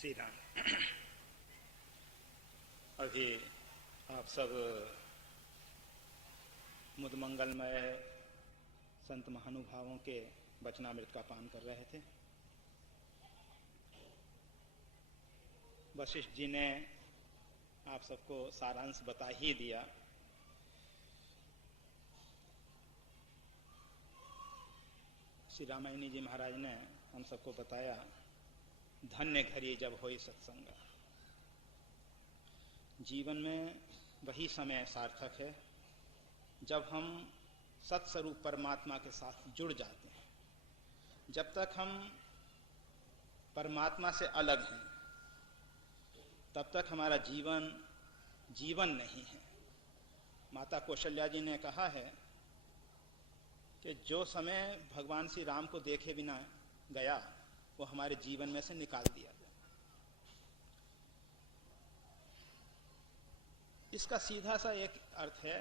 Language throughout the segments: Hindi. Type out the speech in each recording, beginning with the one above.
श्री राम। अभी आप सब मुदमंगलमय संत महानुभावों के वचनामृत का पान कर रहे थे। वशिष्ठ जी ने आप सबको सारांश बता ही दिया। श्री रामायणी जी महाराज ने हम सबको बताया, धन्य घड़ी जब होई सत्संग। जीवन में वही समय सार्थक है जब हम सत्स्वरूप परमात्मा के साथ जुड़ जाते हैं। जब तक हम परमात्मा से अलग हैं तब तक हमारा जीवन जीवन नहीं है। माता कौशल्या जी ने कहा है कि जो समय भगवान श्री राम को देखे बिना गया वो हमारे जीवन में से निकाल दिया गया। इसका सीधा सा एक अर्थ है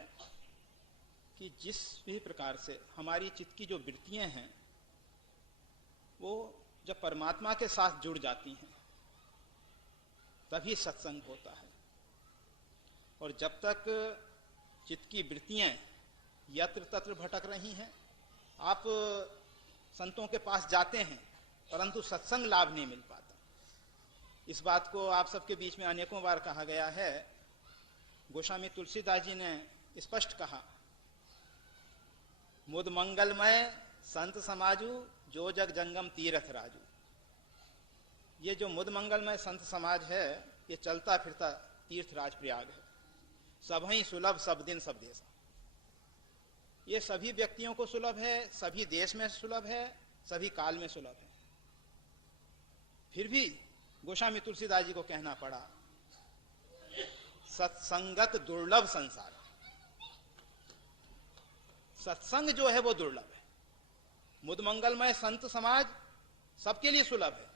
कि जिस भी प्रकार से हमारी चित्त की जो वृत्तियां हैं वो जब परमात्मा के साथ जुड़ जाती हैं तभी सत्संग होता है। और जब तक चित्त की वृत्तियां यत्र तत्र भटक रही हैं, आप संतों के पास जाते हैं परंतु सत्संग लाभ नहीं मिल पाता। इस बात को आप सबके बीच में अनेकों बार कहा गया है। गोस्वामी तुलसीदास जी ने स्पष्ट कहा, मुद मंगलमय संत समाजू जो जग जंगम तीर्थ राजू। ये जो मुद मंगलमय संत समाज है ये चलता फिरता तीर्थराज प्रयाग है। सबहीं सुलभ सब दिन सब देश। ये सभी व्यक्तियों को सुलभ है, सभी देश में सुलभ है, सभी काल में सुलभ है। फिर भी गोस्वामी तुलसीदास जी को कहना पड़ा, सत्संगत दुर्लभ संसार। सत्संग जो है वो दुर्लभ है। मुदमंगलमय संत समाज सबके लिए सुलभ है।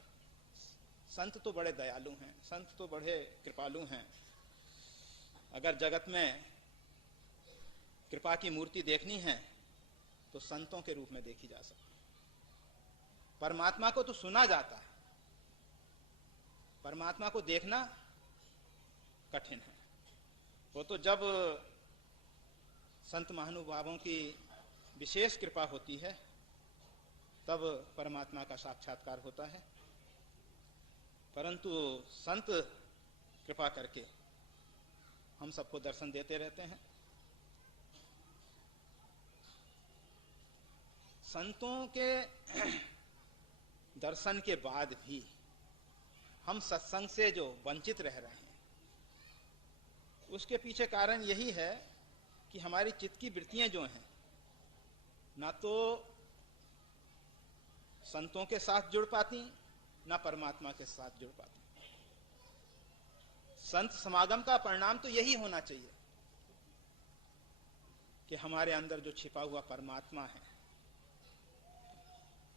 संत तो बड़े दयालु हैं, संत तो बड़े कृपालु हैं। अगर जगत में कृपा की मूर्ति देखनी है तो संतों के रूप में देखी जा सकती है। परमात्मा को तो सुना जाता है, परमात्मा को देखना कठिन है। वो तो जब संत महानुभावों की विशेष कृपा होती है तब परमात्मा का साक्षात्कार होता है। परंतु संत कृपा करके हम सबको दर्शन देते रहते हैं। संतों के दर्शन के बाद भी हम सत्संग से जो वंचित रह रहे हैं उसके पीछे कारण यही है कि हमारी चित्त की वृत्तियां जो हैं ना तो संतों के साथ जुड़ पाती ना परमात्मा के साथ जुड़ पाती। संत समागम का परिणाम तो यही होना चाहिए कि हमारे अंदर जो छिपा हुआ परमात्मा है,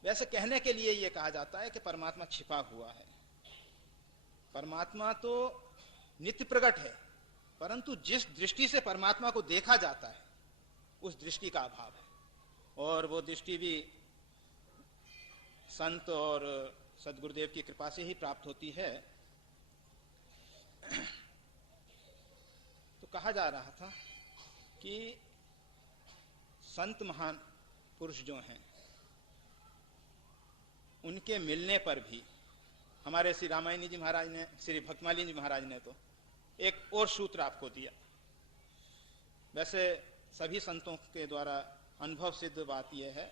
वैसे कहने के लिए यह कहा जाता है कि परमात्मा छिपा हुआ है। परमात्मा तो नित्य प्रकट है, परंतु जिस दृष्टि से परमात्मा को देखा जाता है उस दृष्टि का अभाव है। और वो दृष्टि भी संत और सद्गुरुदेव की कृपा से ही प्राप्त होती है। तो कहा जा रहा था कि संत महान पुरुष जो हैं उनके मिलने पर भी हमारे श्री रामायणी जी महाराज ने, श्री भक्तमाली जी महाराज ने तो एक और सूत्र आपको दिया। वैसे सभी संतों के द्वारा अनुभव सिद्ध बात यह है,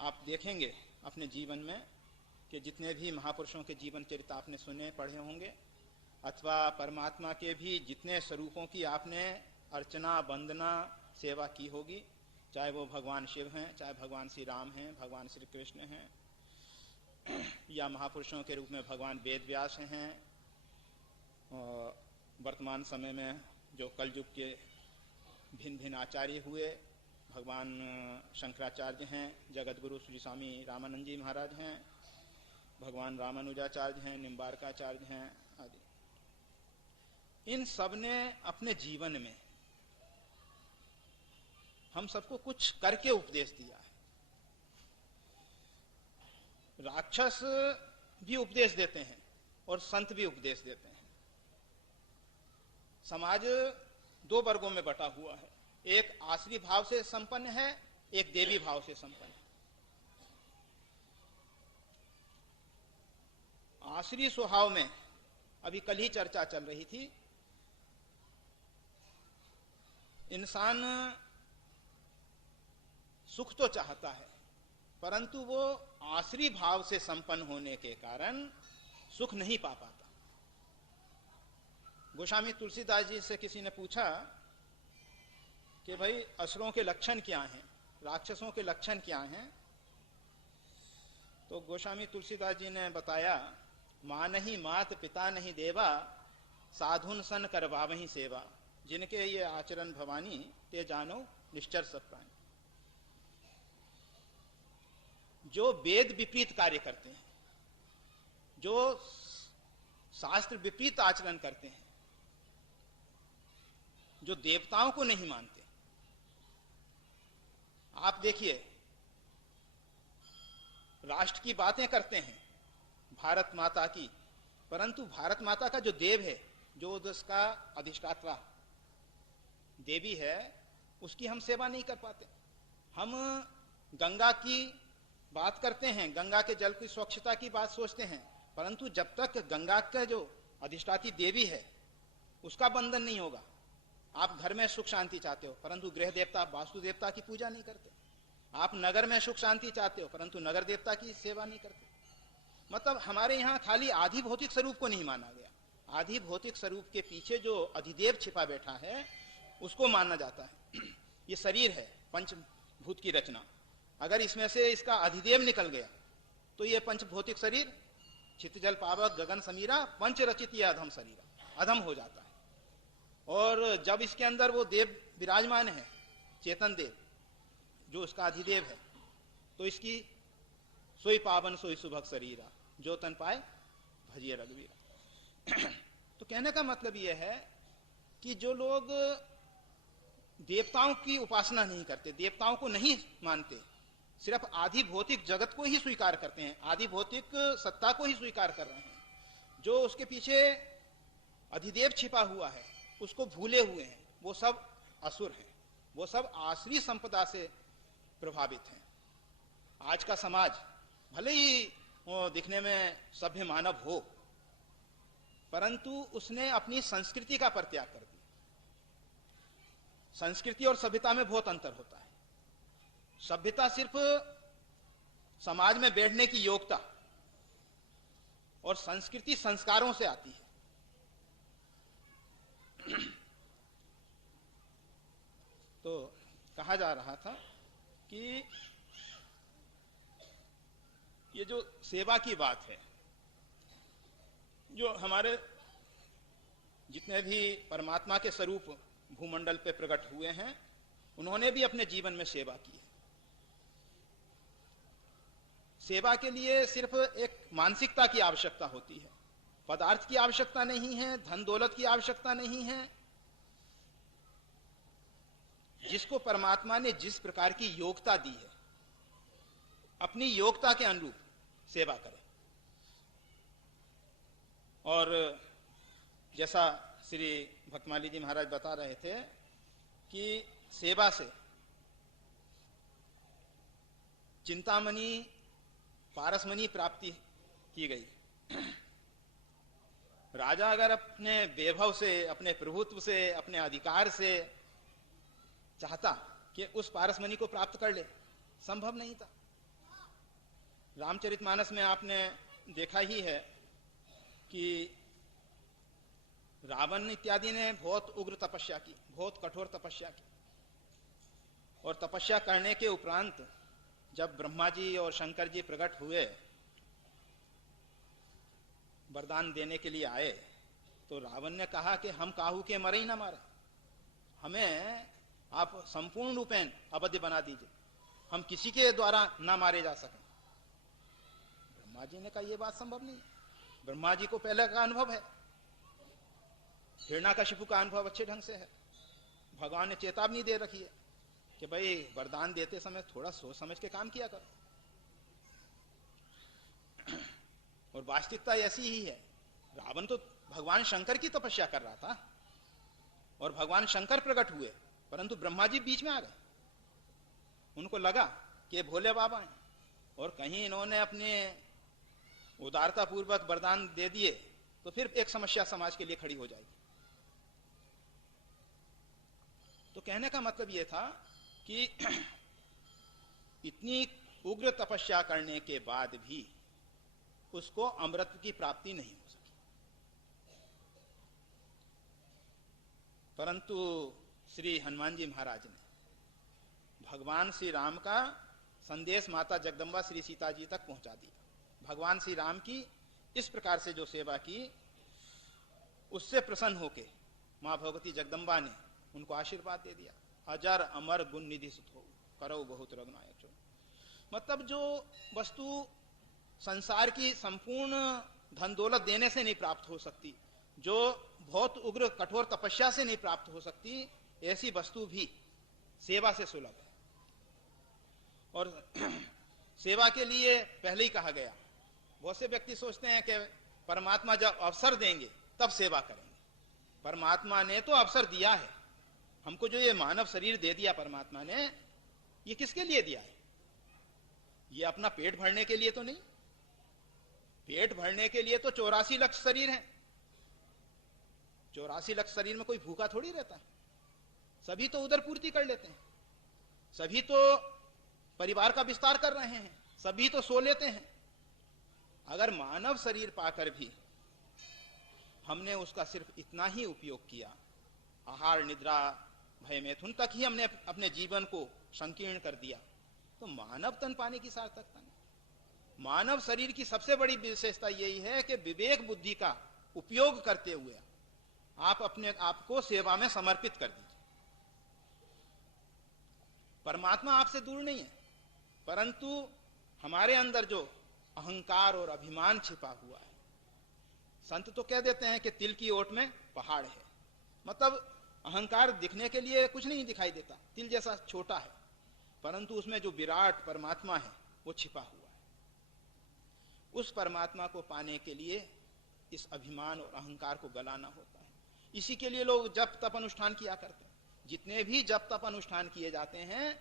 आप देखेंगे अपने जीवन में कि जितने भी महापुरुषों के जीवन चरित्र आपने सुने पढ़े होंगे अथवा परमात्मा के भी जितने स्वरूपों की आपने अर्चना वंदना सेवा की होगी, चाहे वो भगवान शिव हैं, चाहे भगवान श्री राम हैं, भगवान श्री कृष्ण हैं, या महापुरुषों के रूप में भगवान वेद व्यास हैं, और वर्तमान समय में जो कलयुग के भिन्न भिन्न आचार्य हुए, भगवान शंकराचार्य हैं, जगत गुरु श्री स्वामी रामानंद जी महाराज हैं, भगवान रामानुजाचार्य हैं, निम्बारकाचार्य हैं आदि। इन सब ने अपने जीवन में हम सबको कुछ करके उपदेश दिया है। राक्षस भी उपदेश देते हैं और संत भी उपदेश देते हैं। समाज दो वर्गों में बटा हुआ है, एक आसुरी भाव से संपन्न है, एक देवी भाव से संपन्न है। आसुरी स्वभाव में अभी कल ही चर्चा चल रही थी, इंसान सुख तो चाहता है परंतु वो आसुरी भाव से संपन्न होने के कारण सुख नहीं पा पाता। गोस्वामी तुलसीदास जी से किसी ने पूछा कि भाई असुरों के लक्षण क्या हैं, राक्षसों के लक्षण क्या हैं? तो गोस्वामी तुलसीदास जी ने बताया, मां नहीं मात पिता नहीं देवा, साधुन सन करवावहीं सेवा, जिनके ये आचरण भवानी ते जानो निश्चर सब प्राणी। जो वेद विपरीत कार्य करते हैं, जो शास्त्र विपरीत आचरण करते हैं, जो देवताओं को नहीं मानते। आप देखिए, राष्ट्र की बातें करते हैं भारत माता की, परंतु भारत माता का जो देव है, जो उसका अधिष्ठाता देवी है, उसकी हम सेवा नहीं कर पाते। हम गंगा की बात करते हैं, गंगा के जल की स्वच्छता की बात सोचते हैं, परंतु जब तक गंगा का जो अधिष्ठाती देवी है उसका बंधन नहीं होगा। आप घर में सुख शांति चाहते हो परंतु गृह देवता वास्तु देवता की पूजा नहीं करते। आप नगर में सुख शांति चाहते हो परंतु नगर देवता की सेवा नहीं करते। मतलब हमारे यहाँ खाली आधि भौतिक स्वरूप को नहीं माना गया, आधि भौतिक स्वरूप के पीछे जो अधिदेव छिपा बैठा है उसको माना जाता है। ये शरीर है पंचभूत की रचना, अगर इसमें से इसका अधिदेव निकल गया तो ये पंचभौतिक शरीर चित्त जल पावक गगन समीरा पंच रचित ये अधम शरीर अधम हो जाता है। और जब इसके अंदर वो देव विराजमान है, चेतन देव जो उसका अधिदेव है, तो इसकी सोई पावन सोई सुभग शरीरा, जो तन पाए भजिए रघुवीरा। तो कहने का मतलब यह है कि जो लोग देवताओं की उपासना नहीं करते, देवताओं को नहीं मानते, सिर्फ आधि भौतिक जगत को ही स्वीकार करते हैं, आधि भौतिक सत्ता को ही स्वीकार कर रहे हैं, जो उसके पीछे अधिदेव छिपा हुआ है उसको भूले हुए हैं, वो सब असुर हैं, वो सब आसुरी संपदा से प्रभावित हैं। आज का समाज भले ही वो दिखने में सभ्य मानव हो, परंतु उसने अपनी संस्कृति का परित्याग कर दिया। संस्कृति और सभ्यता में बहुत अंतर होता है। सभ्यता सिर्फ समाज में बैठने की योग्यता और संस्कृति संस्कारों से आती है। तो कहा जा रहा था कि ये जो सेवा की बात है, जो हमारे जितने भी परमात्मा के स्वरूप भूमंडल पे प्रकट हुए हैं, उन्होंने भी अपने जीवन में सेवा की है। सेवा के लिए सिर्फ एक मानसिकता की आवश्यकता होती है, पदार्थ की आवश्यकता नहीं है, धन दौलत की आवश्यकता नहीं है। जिसको परमात्मा ने जिस प्रकार की योग्यता दी है, अपनी योग्यता के अनुरूप सेवा करें। और जैसा श्री भक्तमाली जी महाराज बता रहे थे कि सेवा से चिंतामणि पारसमणि प्राप्ति की गई। राजा अगर अपने वैभव से, अपने प्रभुत्व से, अपने अधिकार से चाहता कि उस पारसमणि को प्राप्त कर ले, संभव नहीं था। रामचरितमानस में आपने देखा ही है कि रावण इत्यादि ने बहुत उग्र तपस्या की, बहुत कठोर तपस्या की, और तपस्या करने के उपरांत जब ब्रह्मा जी और शंकर जी प्रकट हुए, वरदान देने के लिए आए, तो रावण ने कहा कि हम काहू के मरे ही ना मारे, हमें आप संपूर्ण रूपेण अवध्य बना दीजिए, हम किसी के द्वारा ना मारे जा सकें। ब्रह्मा जी ने कहा यह बात संभव नहीं। ब्रह्मा जी को पहले का अनुभव है, हिरण्याकशिपु का अनुभव अच्छे ढंग से है। भगवान ने चेतावनी दे रखी है कि भाई वरदान देते समय थोड़ा सोच समझ के काम किया करो। और वास्तविकता ऐसी ही है रावण तो भगवान शंकर की तपस्या कर रहा था और भगवान शंकर प्रकट हुए, परंतु ब्रह्मा जी बीच में आ गए। उनको लगा कि भोले बाबा हैं और कहीं इन्होंने अपने उदारता पूर्वक वरदान दे दिए तो फिर एक समस्या समाज के लिए खड़ी हो जाएगी। तो कहने का मतलब यह था कि इतनी उग्र तपस्या करने के बाद भी उसको अमृत की प्राप्ति नहीं हो सकी, परंतु श्री हनुमान जी महाराज ने भगवान श्री राम का संदेश माता जगदम्बा श्री सीता जी तक पहुंचा दिया। भगवान श्री राम की इस प्रकार से जो सेवा की, उससे प्रसन्न होके मां भगवती जगदम्बा ने उनको आशीर्वाद दे दिया, हजार अमर गुण निधि सुत हो करो बहुत रघुनायक चो। मतलब जो वस्तु संसार की संपूर्ण धन दौलत देने से नहीं प्राप्त हो सकती, जो बहुत उग्र कठोर तपस्या से नहीं प्राप्त हो सकती, ऐसी वस्तु भी सेवा से सुलभ है। और सेवा के लिए पहले ही कहा गया, बहुत से व्यक्ति सोचते हैं कि परमात्मा जब अवसर देंगे तब सेवा करेंगे। परमात्मा ने तो अवसर दिया है हमको, जो ये मानव शरीर दे दिया परमात्मा ने, ये किसके लिए दिया है? ये अपना पेट भरने के लिए तो नहीं। पेट भरने के लिए तो 84 लाख शरीर है। 84 लाख शरीर में कोई भूखा थोड़ी रहता है। सभी तो उदर पूर्ति कर लेते हैं, सभी तो परिवार का विस्तार कर रहे हैं, सभी तो सो लेते हैं। अगर मानव शरीर पाकर भी हमने उसका सिर्फ इतना ही उपयोग किया, आहार निद्रा भय मैथुन तक ही हमने अपने जीवन को संकीर्ण कर दिया, तो मानव तन पाने की सार्थकता नहीं। मानव शरीर की सबसे बड़ी विशेषता यही है कि विवेक बुद्धि का उपयोग करते हुए आप अपने आप को सेवा में समर्पित कर दीजिए। परमात्मा आपसे दूर नहीं है, परंतु हमारे अंदर जो अहंकार और अभिमान छिपा हुआ है, संत तो कह देते हैं कि तिल की ओट में पहाड़ है। मतलब अहंकार दिखने के लिए कुछ नहीं दिखाई देता, तिल जैसा छोटा है, परंतु उसमें जो विराट परमात्मा है वो छिपा हुआ है। उस परमात्मा को पाने के लिए इस अभिमान और अहंकार को गलाना होता है। इसी के लिए लोग जप तप अनुष्ठान किया करते हैं। जितने भी जप तप अनुष्ठान किए जाते हैं,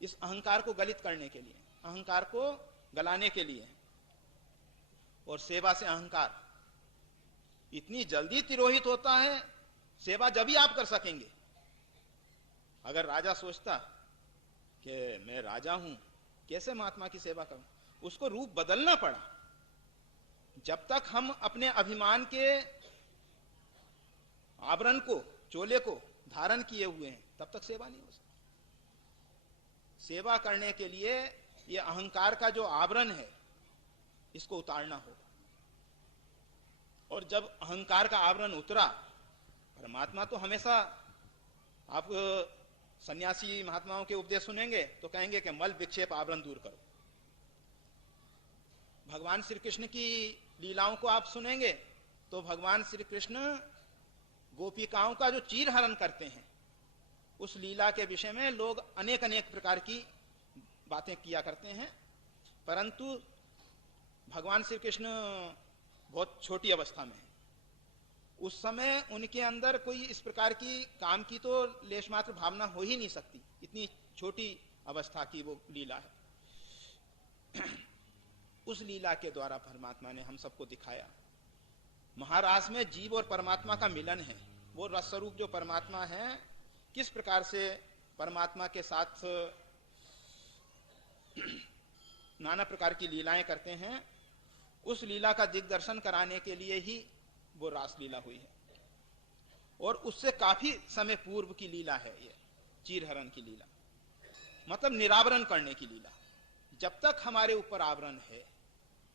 इस अहंकार को गलित करने के लिए, अहंकार को गलाने के लिए। और सेवा से अहंकार इतनी जल्दी तिरोहित होता है, सेवा जब ही आप कर सकेंगे। अगर राजा सोचता कि मैं राजा हूं, कैसे महात्मा की सेवा करूं, उसको रूप बदलना पड़ा। जब तक हम अपने अभिमान के आवरण को, चोले को धारण किए हुए हैं, तब तक सेवा नहीं हो सकती। सेवा करने के लिए ये अहंकार का जो आवरण है, इसको उतारना होगा। और जब अहंकार का आवरण उतरा, परमात्मा तो हमेशा, आप सन्यासी महात्माओं के उपदेश सुनेंगे तो कहेंगे कि मल विक्षेप आवरण दूर करो। भगवान श्री कृष्ण की लीलाओं को आप सुनेंगे तो भगवान श्री कृष्ण गोपिकाओं का जो चीर हरण करते हैं, उस लीला के विषय में लोग अनेक अनेक प्रकार की बातें किया करते हैं, परंतु भगवान श्री कृष्ण बहुत छोटी अवस्था में है। उस समय उनके अंदर कोई इस प्रकार की काम की तो लेश मात्र भावना हो ही नहीं सकती, इतनी छोटी अवस्था की वो लीला है। उस लीला के द्वारा परमात्मा ने हम सबको दिखाया, महाराज में जीव और परमात्मा का मिलन है। वो रस स्वरूप जो परमात्मा है, किस प्रकार से परमात्मा के साथ नाना प्रकार की लीलाएं करते हैं, उस लीला का दिग्दर्शन कराने के लिए ही वो रास लीला हुई है। और उससे काफी समय पूर्व की लीला है ये चीरहरण की लीला, मतलब निरावरण करने की लीला। जब तक हमारे ऊपर आवरण है,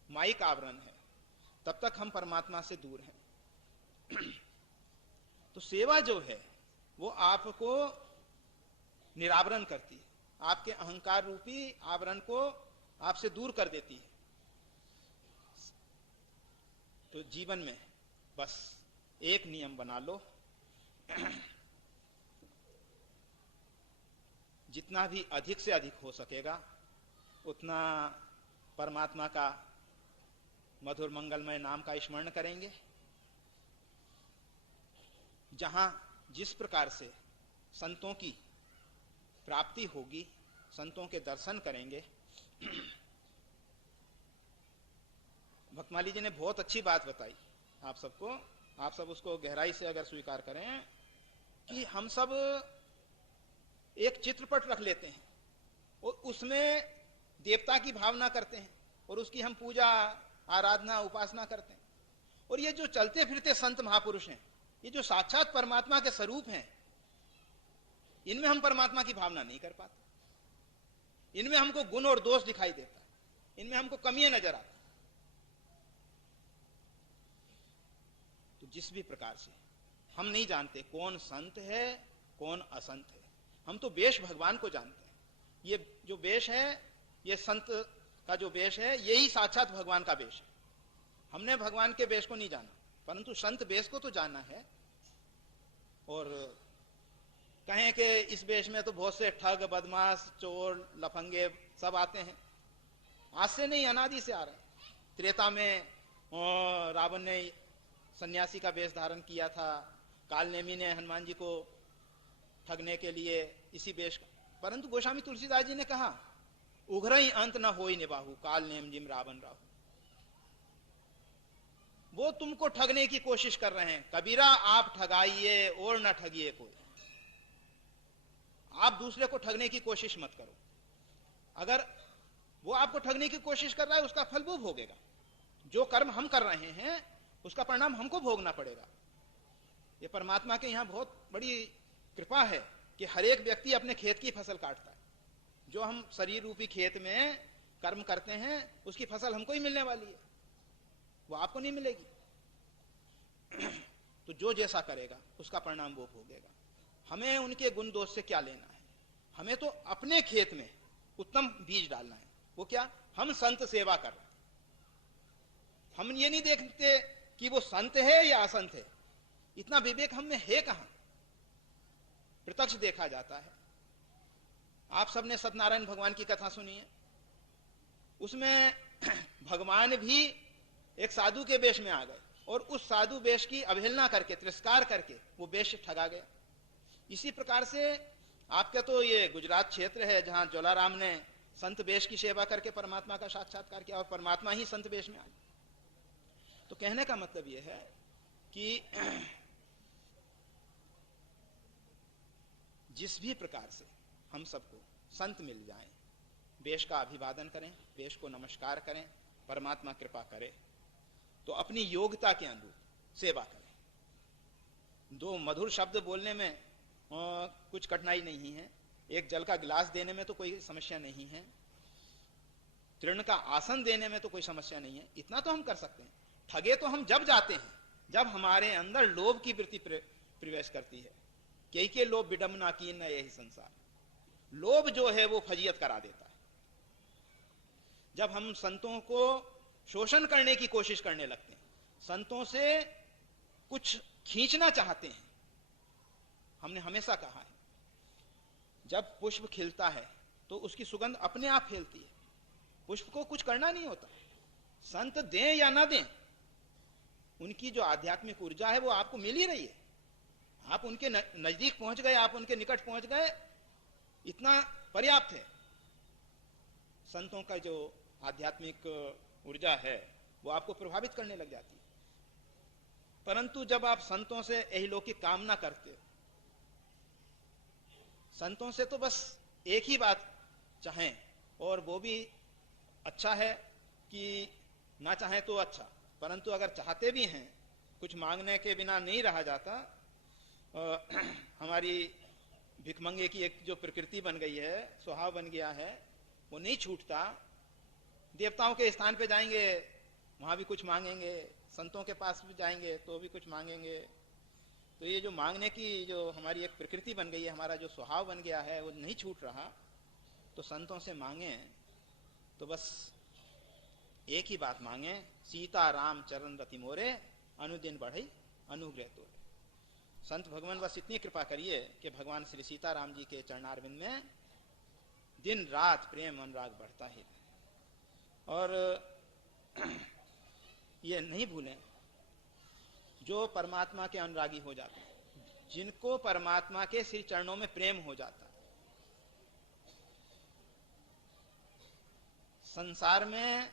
माइक आवरण है, तब तक हम परमात्मा से दूर हैं। तो सेवा जो है वो आपको निरावरण करती है, आपके अहंकार रूपी आवरण को आपसे दूर कर देती है। तो जीवन में बस एक नियम बना लो, जितना भी अधिक से अधिक हो सकेगा उतना परमात्मा का मधुर मंगलमय नाम का स्मरण करेंगे जहां जिस प्रकार से संतों की प्राप्ति होगी, संतों के दर्शन करेंगे। भक्तमाली जी ने बहुत अच्छी बात बताई आप सबको, आप सब उसको गहराई से अगर स्वीकार करें कि हम सब एक चित्रपट रख लेते हैं और उसमें देवता की भावना करते हैं और उसकी हम पूजा आराधना उपासना करते हैं। और ये जो चलते फिरते संत महापुरुष हैं, ये जो साक्षात परमात्मा के स्वरूप हैं, इनमें हम परमात्मा की भावना नहीं कर पाते। इनमें हमको गुण और दोष दिखाई देता है, इनमें हमको कमियां नजर आती। तो जिस भी प्रकार से हम नहीं जानते कौन संत है कौन असंत है, हम तो वेश भगवान को जानते हैं। ये जो वेश है, ये संत का जो वेश है, यही साक्षात भगवान का वेश है। हमने भगवान के वेश को नहीं जाना, परंतु संत वेश को तो जाना है। और कहें कि इस वेश में तो बहुत से ठग बदमाश चोर लफंगे सब आते हैं। आज से नहीं, अनादि से आ रहे हैं। त्रेता में रावण ने सन्यासी का वेश धारण किया था, कालनेमी ने हनुमान जी को ठगने के लिए इसी वेश का। परंतु गोस्वामी तुलसीदास जी ने कहा, उघरई अंत न होई निबाहु, काल नेम जिम रावण राहु। वो तुमको ठगने की कोशिश कर रहे हैं। कबीरा आप ठगाइए और न ठगिए कोई। आप दूसरे को ठगने की कोशिश मत करो। अगर वो आपको ठगने की कोशिश कर रहा है, उसका फल वो भोगेगा। जो कर्म हम कर रहे हैं उसका परिणाम हमको भोगना पड़ेगा। ये परमात्मा के यहां बहुत बड़ी कृपा है कि हर एक व्यक्ति अपने खेत की फसल काटता है। जो हम शरीर रूपी खेत में कर्म करते हैं, उसकी फसल हमको ही मिलने वाली है, वो आपको नहीं मिलेगी। तो जो जैसा करेगा उसका परिणाम वो भोगेगा। हमें उनके गुण दोष से क्या लेना है? हमें तो अपने खेत में उत्तम बीज डालना है। वो क्या? हम संत सेवा कर रहे हैं। हम ये नहीं देखते कि वो संत है या असंत है। इतना विवेक हम में है कहां? प्रत्यक्ष देखा जाता है। आप सबने सत्यनारायण भगवान की कथा सुनी है। उसमें भगवान भी एक साधु के वेश में आ गए और उस साधु वेश की अवहेलना करके, तिरस्कार करके वो वेश ठगा गया। इसी प्रकार से आपका तो ये गुजरात क्षेत्र है जहां ज्वालाराम ने संत वेश की सेवा करके परमात्मा का साक्षात्कार किया और परमात्मा ही संत वेश में आ गए। तो कहने का मतलब यह है कि जिस भी प्रकार से हम सबको संत मिल जाएं, वेश का अभिवादन करें, वेश को नमस्कार करें, परमात्मा कृपा करे तो अपनी योग्यता के अनुरूप सेवा करें। दो मधुर शब्द बोलने में कुछ कठिनाई नहीं है। एक जल का गिलास देने में तो कोई समस्या नहीं है। तृण का आसन देने में तो कोई समस्या नहीं है। इतना तो हम कर सकते हैं। ठगे तो हम जब जाते हैं जब हमारे अंदर लोभ की वृत्ति प्रवेश करती है। कई के लोभ विडम्बना की न यही संसार। लोभ जो है वो फजीयत करा देता है। जब हम संतों को शोषण करने की कोशिश करने लगते हैं, संतों से कुछ खींचना चाहते हैं। हमने हमेशा कहा है, जब पुष्प खिलता है तो उसकी सुगंध अपने आप फैलती है। पुष्प को कुछ करना नहीं होता। संत दें या ना दें, उनकी जो आध्यात्मिक ऊर्जा है वो आपको मिल ही रही है। आप उनके नजदीक पहुंच गए, आप उनके निकट पहुंच गए, इतना पर्याप्त है। संतों का जो आध्यात्मिक ऊर्जा है वो आपको प्रभावित करने लग जाती है। परंतु जब आप संतों से इहलौकिक कामना करते हो, संतों से तो बस एक ही बात चाहें, और वो भी अच्छा है कि ना चाहें तो अच्छा, परंतु अगर चाहते भी हैं, कुछ मांगने के बिना नहीं रहा जाता। हमारी भिखमंगे की एक जो प्रकृति बन गई है, स्वभाव बन गया है, वो नहीं छूटता। देवताओं के स्थान पे जाएंगे वहां भी कुछ मांगेंगे, संतों के पास भी जाएंगे तो भी कुछ मांगेंगे। तो ये जो मांगने की जो हमारी एक प्रकृति बन गई है, हमारा जो स्वभाव बन गया है, वो नहीं छूट रहा। तो संतों से मांगे तो बस एक ही बात मांगे, सीता राम चरण रति मोरे, अनुदिन बढ़ई अनुग्रह तोरे। संत भगवान बस इतनी कृपा करिए कि भगवान श्री सीताराम जी के चरणारविंद में दिन रात प्रेम अनुराग बढ़ता ही रहे। और ये नहीं भूलें, जो परमात्मा के अनुरागी हो जाते हैं, जिनको परमात्मा के श्री चरणों में प्रेम हो जाता है। संसार में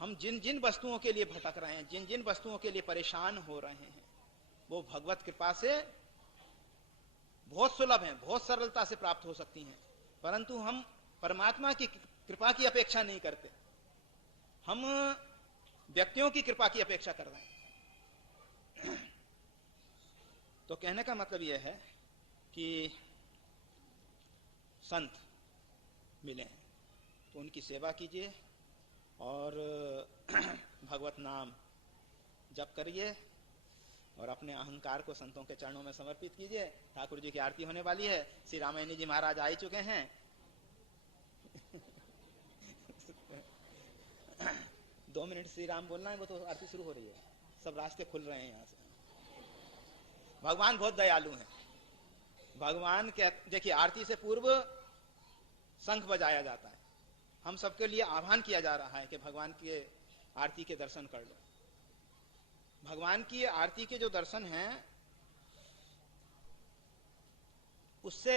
हम जिन जिन वस्तुओं के लिए भटक रहे हैं, जिन जिन वस्तुओं के लिए परेशान हो रहे हैं, वो भगवत कृपा से बहुत सुलभ हैं, बहुत सरलता से प्राप्त हो सकती हैं। परंतु हम परमात्मा की कृपा की अपेक्षा नहीं करते, हम व्यक्तियों की कृपा की अपेक्षा कर रहे हैं। तो कहने का मतलब यह है कि संत मिले हैं तो उनकी सेवा कीजिए और भगवत नाम जप करिए और अपने अहंकार को संतों के चरणों में समर्पित कीजिए। ठाकुर जी की आरती होने वाली है, श्री रामायणी जी महाराज आ ही चुके हैं। 2 मिनट श्री राम बोलना है, वो तो आरती शुरू हो रही है, सब रास्ते खुल रहे हैं यहाँ से। भगवान बहुत दयालु हैं। भगवान के देखिए, आरती से पूर्व शंख बजाया जाता है, हम सबके लिए आह्वान किया जा रहा है कि भगवान के आरती के दर्शन कर लो। भगवान की आरती के जो दर्शन हैं उससे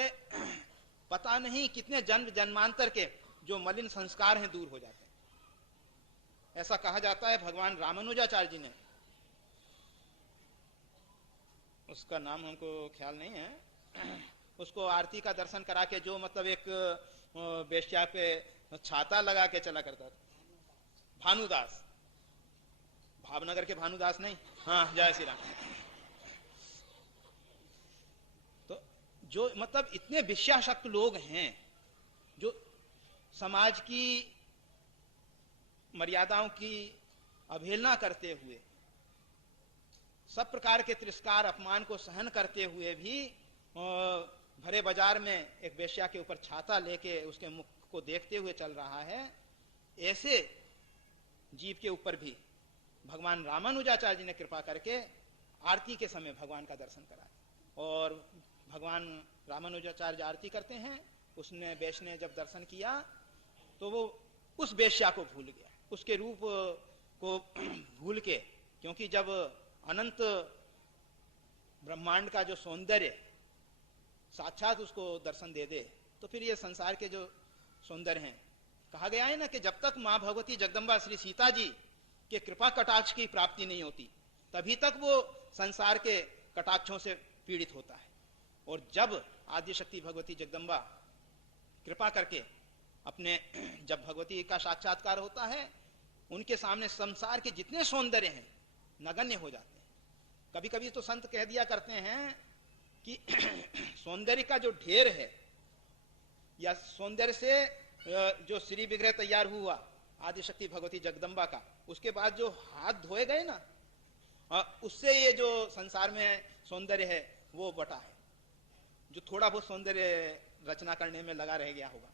पता नहीं कितने जन्म जन्मांतर के जो मलिन संस्कार हैं दूर हो जाते हैं। ऐसा कहा जाता है भगवान रामानुजाचार्य जी ने, उसका नाम हमको ख्याल नहीं है, उसको आरती का दर्शन करा के जो मतलब एक बेश्या पे छाता लगा के चला करता था, भानुदास, भावनगर के भानुदास नहीं, हाँ जय श्री राम। तो जो मतलब इतने विषयाशक्त लोग हैं जो समाज की मर्यादाओं की अवहेलना करते हुए, सब प्रकार के तिरस्कार अपमान को सहन करते हुए भी भरे बाजार में एक वेश्या के ऊपर छाता लेके उसके मुख को देखते हुए चल रहा है, ऐसे जीव के ऊपर भी भगवान रामानुजाचार्य जी ने कृपा करके आरती के समय भगवान का दर्शन कराया। और भगवान रामानुजाचार्य आरती करते हैं, उसने वेश्या ने जब दर्शन किया तो वो उस वेश्या को भूल गया, उसके रूप को भूल के, क्योंकि जब अनंत ब्रह्मांड का जो सौंदर्य साक्षात उसको दर्शन दे दे तो फिर ये संसार के जो सौंदर्य हैं, कहा गया है ना कि जब तक मां भगवती जगदम्बा श्री सीता जी के कृपा कटाक्ष की प्राप्ति नहीं होती तभी तक वो संसार के कटाक्षों से पीड़ित होता है। और जब आदि शक्ति भगवती जगदम्बा कृपा करके अपने, जब भगवती का साक्षात्कार होता है, उनके सामने संसार के जितने सौंदर्य हैं नगण्य हो जाते हैं। कभी कभी तो संत कह दिया करते हैं कि सौंदर्य का जो ढेर है या सौंदर्य से जो श्री विग्रह तैयार हुआ आदि शक्ति भगवती जगदम्बा का, उसके बाद जो हाथ धोए गए ना, उससे ये जो संसार में सौंदर्य है वो बटा है, जो थोड़ा बहुत सौंदर्य रचना करने में लगा रह गया होगा।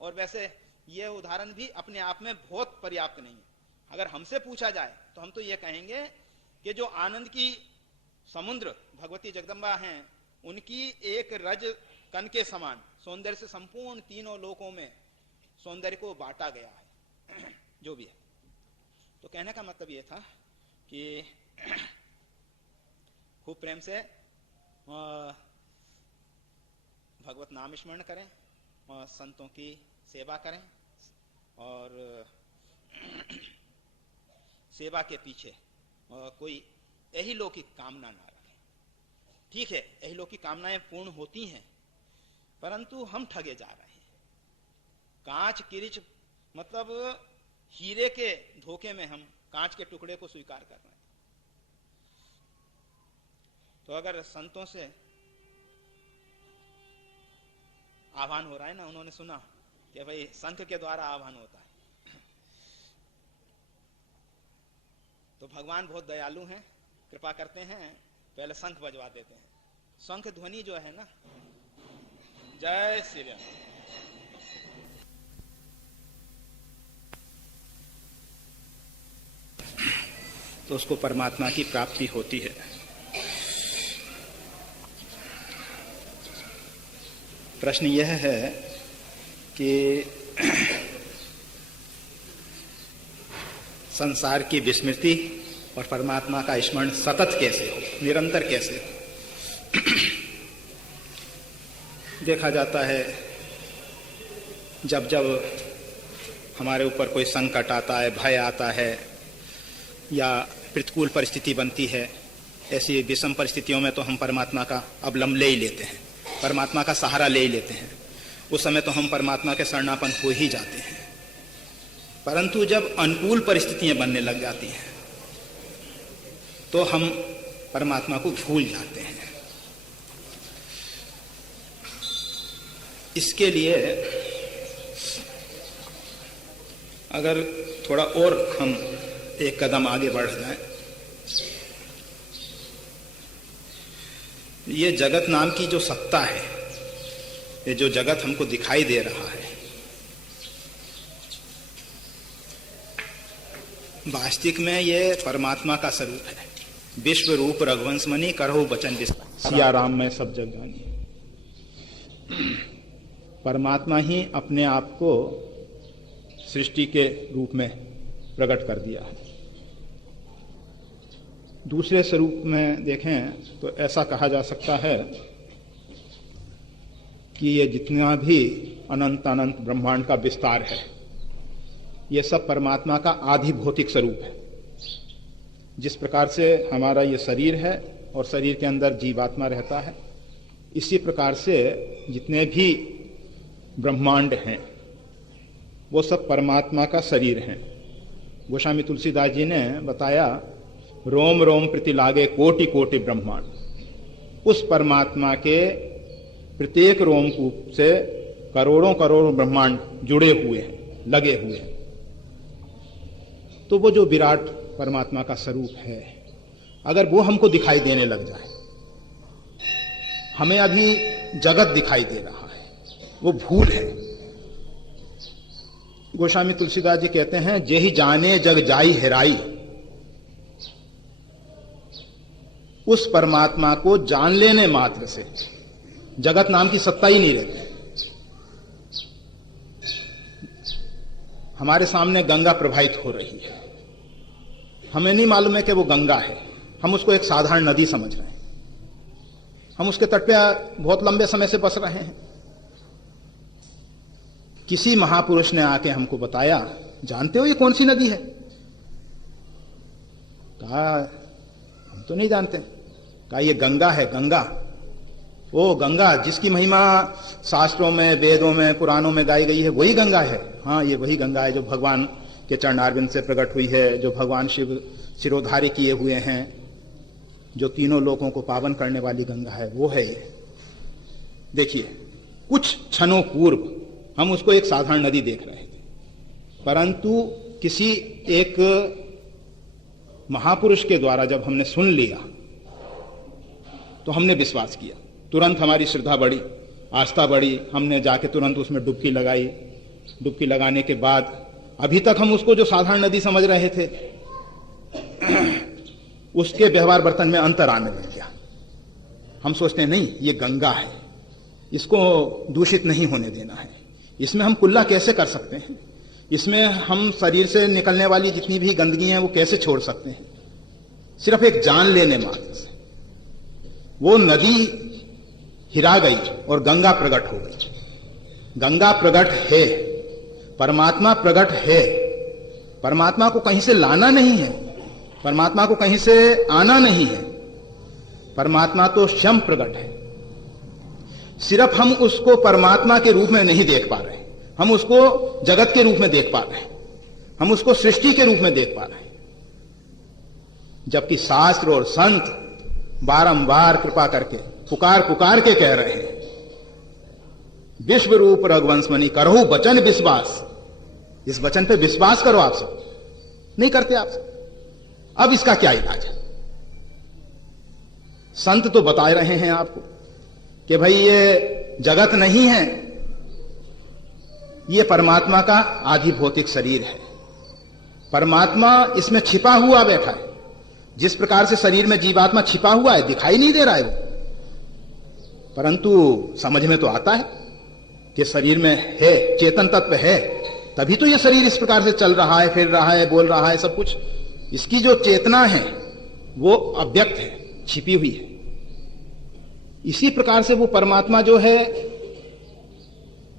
और वैसे ये उदाहरण भी अपने आप में बहुत पर्याप्त नहीं है। अगर हमसे पूछा जाए तो हम तो ये कहेंगे कि जो आनंद की समुद्र भगवती जगदम्बा हैं, उनकी एक रज कण के समान सौंदर्य से संपूर्ण तीनों लोकों में सौंदर्य को बांटा गया है। जो भी है, तो कहने का मतलब ये था कि खूब प्रेम से भगवत नाम स्मरण करें और संतों की सेवा करें और सेवा के पीछे कोई अहिलौकिक कामना ना रखें। ठीक है, अहिलौकिक कामनाएं पूर्ण होती हैं, परंतु हम ठगे जा रहे हैं। कांच किरिच मतलब हीरे के धोखे में हम कांच के टुकड़े को स्वीकार कर रहे हैं। तो अगर संतों से आह्वान हो रहा है ना, उन्होंने सुना कि भाई संघ के द्वारा आह्वान होता है, तो भगवान बहुत दयालु हैं, कृपा करते हैं, पहले शंख बजवा देते हैं। शंख ध्वनि जो है ना, जय श्री राम, तो उसको परमात्मा की प्राप्ति होती है। प्रश्न यह है कि संसार की विस्मृति और परमात्मा का स्मरण सतत कैसे हो, निरंतर कैसे हो। देखा जाता है जब जब हमारे ऊपर कोई संकट आता है, भय आता है या प्रतिकूल परिस्थिति बनती है, ऐसी विषम परिस्थितियों में तो हम परमात्मा का अवलंब ले ही लेते हैं, परमात्मा का सहारा ले ही लेते हैं। उस समय तो हम परमात्मा के शरणापन्न हो ही जाते हैं। परंतु जब अनुकूल परिस्थितियां बनने लग जाती हैं तो हम परमात्मा को भूल जाते हैं। इसके लिए अगर थोड़ा और हम एक कदम आगे बढ़ जाएं, ये जगत नाम की जो सत्ता है, ये जो जगत हमको दिखाई दे रहा है, वास्तविक में ये परमात्मा का स्वरूप है। विश्व रूप रघुवंश मणि करहु बचन विस्तार, सिया राम में सब जग जानी। परमात्मा ही अपने आप को सृष्टि के रूप में प्रकट कर दिया है। दूसरे स्वरूप में देखें तो ऐसा कहा जा सकता है कि ये जितना भी अनंत अनंत ब्रह्मांड का विस्तार है, ये सब परमात्मा का आधि भौतिक स्वरूप है। जिस प्रकार से हमारा ये शरीर है और शरीर के अंदर जीवात्मा रहता है, इसी प्रकार से जितने भी ब्रह्मांड हैं वो सब परमात्मा का शरीर हैं। गोस्वामी तुलसीदास जी ने बताया, रोम रोम प्रति लागे कोटि कोटि ब्रह्मांड। उस परमात्मा के प्रत्येक रोम कूप से करोड़ों करोड़ों ब्रह्मांड जुड़े हुए हैं, लगे हुए हैं। तो वो जो विराट परमात्मा का स्वरूप है, अगर वो हमको दिखाई देने लग जाए, हमें अभी जगत दिखाई दे रहा है, वो भूल है। गोस्वामी तुलसीदास जी कहते हैं, जेहि जाने जग जाई हेराई। उस परमात्मा को जान लेने मात्र से जगत नाम की सत्ता ही नहीं रहती। हमारे सामने गंगा प्रवाहित हो रही है, हमें नहीं मालूम है कि वो गंगा है, हम उसको एक साधारण नदी समझ रहे हैं। हम उसके तट पे बहुत लंबे समय से बस रहे हैं। किसी महापुरुष ने आके हमको बताया, जानते हो ये कौन सी नदी है? कहा हम तो नहीं जानते। कहा ये गंगा है, गंगा। वो गंगा जिसकी महिमा शास्त्रों में, वेदों में, पुराणों में गाई गई है, वही गंगा है। हाँ, ये वही गंगा है जो भगवान के चरणारविंद से प्रकट हुई है, जो भगवान शिव सिरोधार्य किए हुए हैं, जो तीनों लोगों को पावन करने वाली गंगा है, वो है ये। देखिए, कुछ क्षणों पूर्व हम उसको एक साधारण नदी देख रहे थे, परंतु किसी एक महापुरुष के द्वारा जब हमने सुन लिया तो हमने विश्वास किया। तुरंत हमारी श्रद्धा बढ़ी, आस्था बढ़ी। हमने जाके तुरंत उसमें डुबकी लगाई। डुबकी लगाने के बाद अभी तक हम उसको जो साधारण नदी समझ रहे थे, उसके व्यवहार बर्तन में अंतर आने लग गया। हम सोचते हैं नहीं, ये गंगा है, इसको दूषित नहीं होने देना है, इसमें हम कुल्ला कैसे कर सकते हैं, इसमें हम शरीर से निकलने वाली जितनी भी गंदगी है वो कैसे छोड़ सकते हैं। सिर्फ एक जान लेने मात्र से वो नदी हिरा गई और गंगा प्रकट हो गई। गंगा प्रकट है, परमात्मा प्रकट है। परमात्मा को कहीं से लाना नहीं है, परमात्मा को कहीं से आना नहीं है, परमात्मा तो स्वयं प्रकट है। सिर्फ हम उसको परमात्मा के रूप में नहीं देख पा रहे, हम उसको जगत के रूप में देख पा रहे हैं, हम उसको सृष्टि के रूप में देख पा रहे हैं। जबकि शास्त्र और संत बारंबार कृपा करके पुकार पुकार के कह रहे हैं, विश्व रूप रघुवंश मणि करहु बचन विश्वास। इस वचन पे विश्वास करो। आप सब नहीं करते। आप सब अब इसका क्या इलाज है? संत तो बता रहे हैं आपको कि भाई ये जगत नहीं है, ये परमात्मा का आधि भौतिक शरीर है। परमात्मा इसमें छिपा हुआ बैठा है। जिस प्रकार से शरीर में जीवात्मा छिपा हुआ है, दिखाई नहीं दे रहा है वो, परंतु समझ में तो आता है कि शरीर में है, चेतन तत्व है, तभी तो ये शरीर इस प्रकार से चल रहा है, फिर रहा है, बोल रहा है, सब कुछ। इसकी जो चेतना है वो अव्यक्त है, छिपी हुई है। इसी प्रकार से वो परमात्मा जो है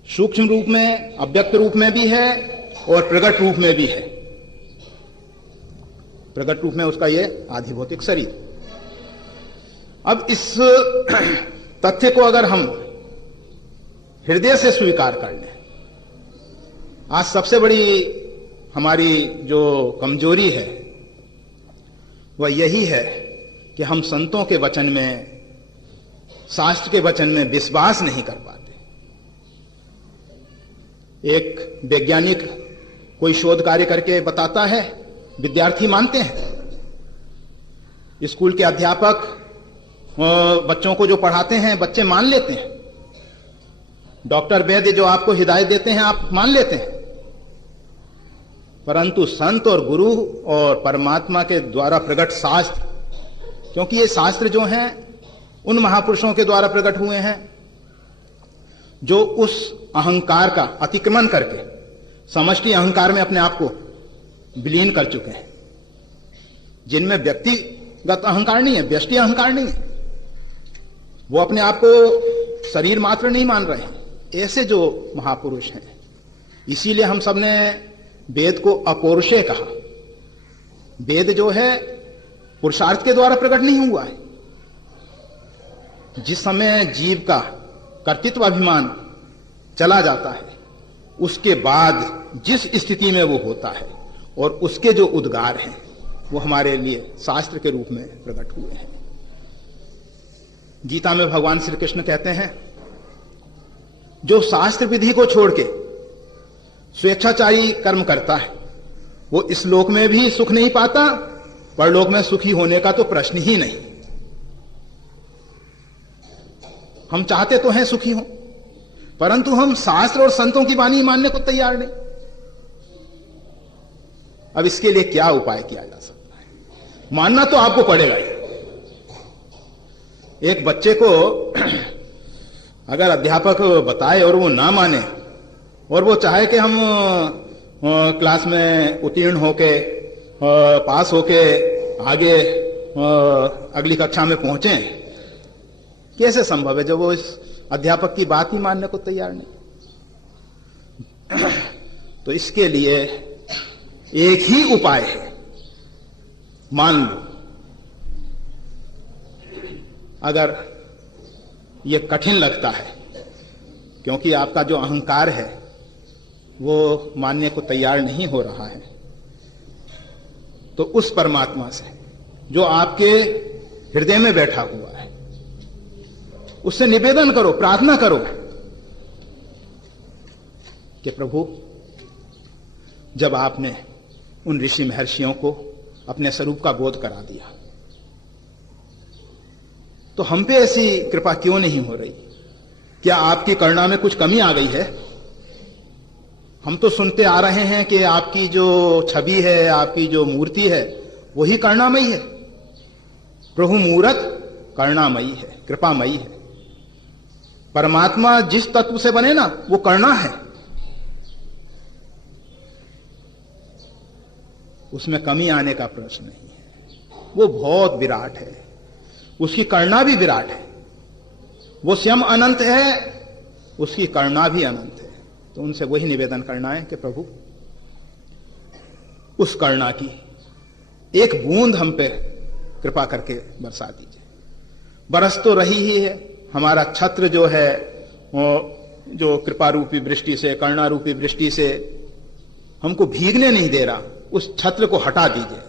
सूक्ष्म रूप में, अव्यक्त रूप में भी है और प्रकट रूप में भी है। प्रकट रूप में उसका ये आधिभौतिक शरीर। अब इस तथ्य को अगर हम हृदय से स्वीकार कर लें, आज सबसे बड़ी हमारी जो कमजोरी है वह यही है कि हम संतों के वचन में, शास्त्र के वचन में विश्वास नहीं कर पाते। एक वैज्ञानिक कोई शोध कार्य करके बताता है, विद्यार्थी मानते हैं, स्कूल के अध्यापक बच्चों को जो पढ़ाते हैं बच्चे मान लेते हैं, डॉक्टर वैद्य जो आपको हिदायत देते हैं आप मान लेते हैं, परंतु संत और गुरु और परमात्मा के द्वारा प्रकट शास्त्र, क्योंकि ये शास्त्र जो हैं उन महापुरुषों के द्वारा प्रकट हुए हैं जो उस अहंकार का अतिक्रमण करके समष्टि अहंकार में अपने आप को विलीन कर चुके हैं, जिनमें व्यक्तिगत अहंकार नहीं है, व्यष्टि अहंकार नहीं है, वो अपने आप को शरीर मात्र नहीं मान रहे हैं। ऐसे जो महापुरुष हैं, इसीलिए हम सबने वेद को अपौरुषेय कहा। वेद जो है पुरुषार्थ के द्वारा प्रकट नहीं हुआ है। जिस समय जीव का कर्तृत्व अभिमान चला जाता है, उसके बाद जिस स्थिति में वो होता है और उसके जो उद्गार हैं वो हमारे लिए शास्त्र के रूप में प्रकट हुए हैं। गीता में भगवान श्री कृष्ण कहते हैं, जो शास्त्र विधि को छोड़ के स्वेच्छाचारी कर्म करता है वो इस लोक में भी सुख नहीं पाता, परलोक में सुखी होने का तो प्रश्न ही नहीं। हम चाहते तो हैं सुखी हो, परंतु हम शास्त्र और संतों की वाणी मानने को तैयार नहीं। अब इसके लिए क्या उपाय किया जा सकता है? मानना तो आपको पड़ेगा ही। एक बच्चे को अगर अध्यापक बताए और वो ना माने और वो चाहे कि हम क्लास में उत्तीर्ण होके पास होके आगे अगली कक्षा में पहुंचे, कैसे संभव है जब वो इस अध्यापक की बात ही मानने को तैयार नहीं? तो इसके लिए एक ही उपाय है, मान लो। अगर ये कठिन लगता है क्योंकि आपका जो अहंकार है वो मानने को तैयार नहीं हो रहा है, तो उस परमात्मा से जो आपके हृदय में बैठा हुआ है उससे निवेदन करो, प्रार्थना करो कि प्रभु, जब आपने उन ऋषि महर्षियों को अपने स्वरूप का बोध करा दिया तो हम पे ऐसी कृपा क्यों नहीं हो रही? क्या आपकी करुणा में कुछ कमी आ गई है? हम तो सुनते आ रहे हैं कि आपकी जो छवि है, आपकी जो मूर्ति है, वही करुणामयी है। प्रभु मूरत करुणामयी है, कृपामयी है। परमात्मा जिस तत्व से बने ना वो करुणा है, उसमें कमी आने का प्रश्न नहीं है। वो बहुत विराट है, उसकी करुणा भी विराट है। वो स्वयं अनंत है, उसकी करुणा भी अनंत है। तो उनसे वही निवेदन करना है कि प्रभु, उस करुणा की एक बूंद हम पे कृपा करके बरसा दीजिए। बरस तो रही ही है, हमारा छत्र जो है वो जो कृपा रूपी वृष्टि से, करुणा रूपी वृष्टि से हमको भीगने नहीं दे रहा। उस छत्र को हटा दीजिए,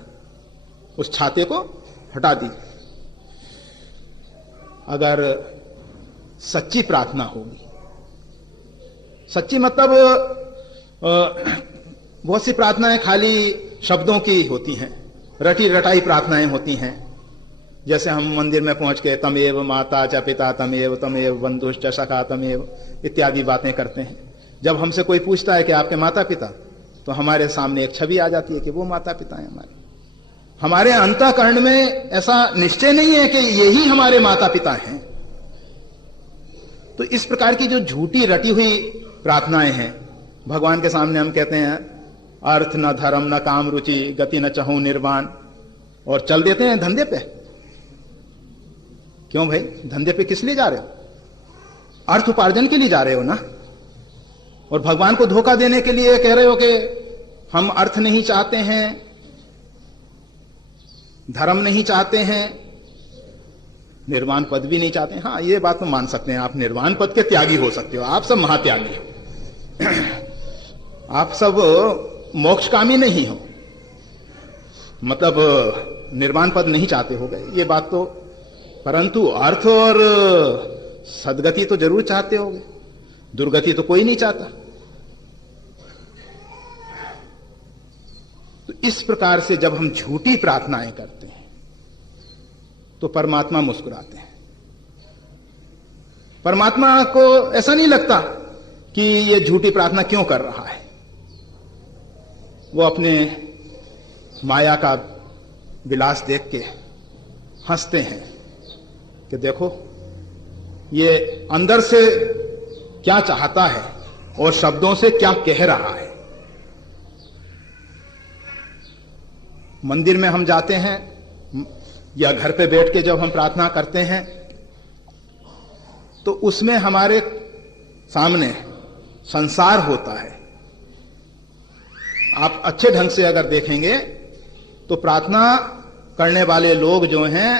उस छाते को हटा दीजिए। अगर सच्ची प्रार्थना होगी, सच्ची मतलब बहुत सी प्रार्थनाएं खाली शब्दों की होती हैं, रटी रटाई प्रार्थनाएं होती हैं। जैसे हम मंदिर में पहुंच के तमेव माता च पिता तमेव बंधुश्च सखा तमेव इत्यादि बातें करते हैं। जब हमसे कोई पूछता है कि आपके माता पिता, तो हमारे सामने एक छवि आ जाती है कि वो माता पिता हैं हमारे। हमारे अंतःकरण में ऐसा निश्चय नहीं है कि यही हमारे माता पिता हैं। तो इस प्रकार की जो झूठी रटी हुई प्रार्थनाएं हैं, भगवान के सामने हम कहते हैं अर्थ न धर्म न काम रुचि गति न चाहूं निर्वाण, और चल देते हैं धंधे पे। क्यों भाई, धंधे पे किस लिए जा रहे हो? अर्थ उपार्जन के लिए जा रहे हो ना। और भगवान को धोखा देने के लिए कह रहे हो कि हम अर्थ नहीं चाहते हैं, धर्म नहीं चाहते हैं, निर्वाण पद भी नहीं चाहते हैं। हाँ, ये बात तो मान सकते हैं, आप निर्वाण पद के त्यागी हो सकते हो, आप सब महात्यागी हो, आप सब मोक्षकामी नहीं हो, मतलब निर्वाण पद नहीं चाहते हो गए, ये बात तो। परंतु अर्थ और सदगति तो जरूर चाहते होगे, दुर्गति तो कोई नहीं चाहता। तो इस प्रकार से जब हम झूठी प्रार्थनाएं करते हैं तो परमात्मा मुस्कुराते हैं। परमात्मा को ऐसा नहीं लगता कि ये झूठी प्रार्थना क्यों कर रहा है। वो अपने माया का विलास देख के हंसते हैं कि देखो ये अंदर से क्या चाहता है और शब्दों से क्या कह रहा है। मंदिर में हम जाते हैं या घर पे बैठ के जब हम प्रार्थना करते हैं तो उसमें हमारे सामने संसार होता है। आप अच्छे ढंग से अगर देखेंगे तो प्रार्थना करने वाले लोग जो हैं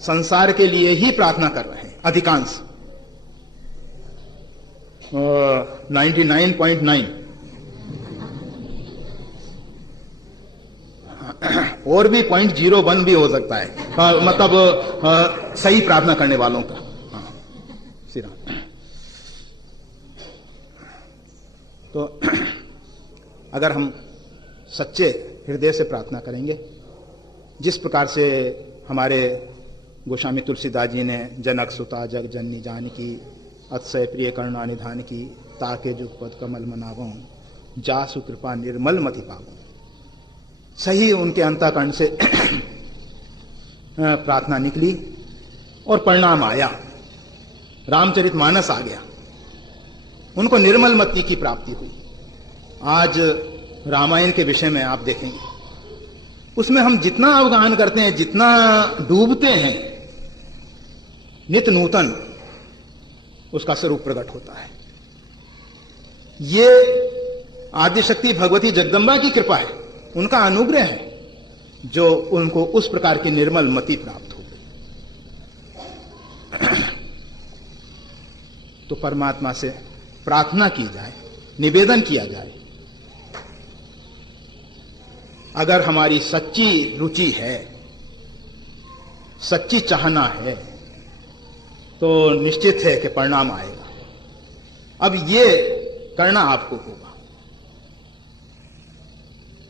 संसार के लिए ही प्रार्थना कर रहे हैं, अधिकांश 99.9। और भी 0.01 भी हो सकता है, मतलब सही प्रार्थना करने वालों का। सिरा तो अगर हम सच्चे हृदय से प्रार्थना करेंगे, जिस प्रकार से हमारे गोस्वामी तुलसीदास जी ने जनक सुता जग जननी जानकी अतिशय प्रिय करुणा निधान की ताके जुगपद कमल मनावों जासु कृपा निर्मल मति पावों, सही उनके अंतःकरण से प्रार्थना निकली और परिणाम आया, रामचरितमानस आ गया, उनको निर्मल मति की प्राप्ति हुई। आज रामायण के विषय में आप देखेंगे, उसमें हम जितना अवगाहन करते हैं, जितना डूबते हैं, नित नूतन उसका स्वरूप प्रकट होता है। ये आदिशक्ति भगवती जगदम्बा की कृपा है, उनका अनुग्रह है, जो उनको उस प्रकार की निर्मल मति प्राप्त हो गई। तो परमात्मा से प्रार्थना की जाए, निवेदन किया जाए। अगर हमारी सच्ची रुचि है, सच्ची चाहना है, तो निश्चित है कि परिणाम आएगा। अब ये करना आपको होगा।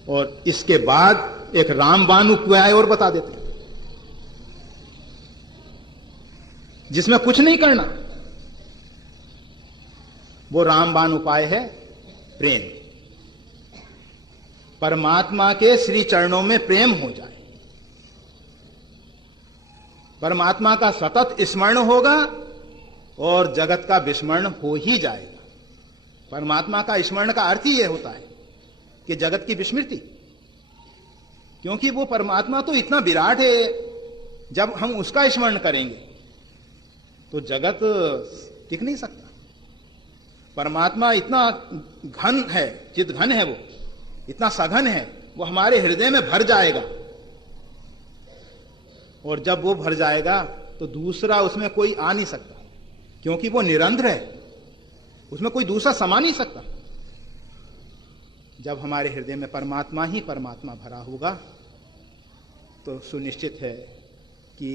और इसके बाद एक रामबाण उपाय और बता देते हैं, जिसमें कुछ नहीं करना। वो रामबाण उपाय है प्रेम। परमात्मा के श्री चरणों में प्रेम हो जाए, परमात्मा का सतत स्मरण होगा और जगत का विस्मरण हो ही जाएगा। परमात्मा का स्मरण का अर्थ ही यह होता है कि जगत की विस्मृति, क्योंकि वो परमात्मा तो इतना विराट है, जब हम उसका स्मरण करेंगे तो जगत टिक नहीं सकता। परमात्मा इतना घन है, चित घन है, वो इतना सघन है, वो हमारे हृदय में भर जाएगा। और जब वो भर जाएगा तो दूसरा उसमें कोई आ नहीं सकता, क्योंकि वो निरंतर है, उसमें कोई दूसरा समा नहीं सकता। जब हमारे हृदय में परमात्मा ही परमात्मा भरा होगा तो सुनिश्चित है कि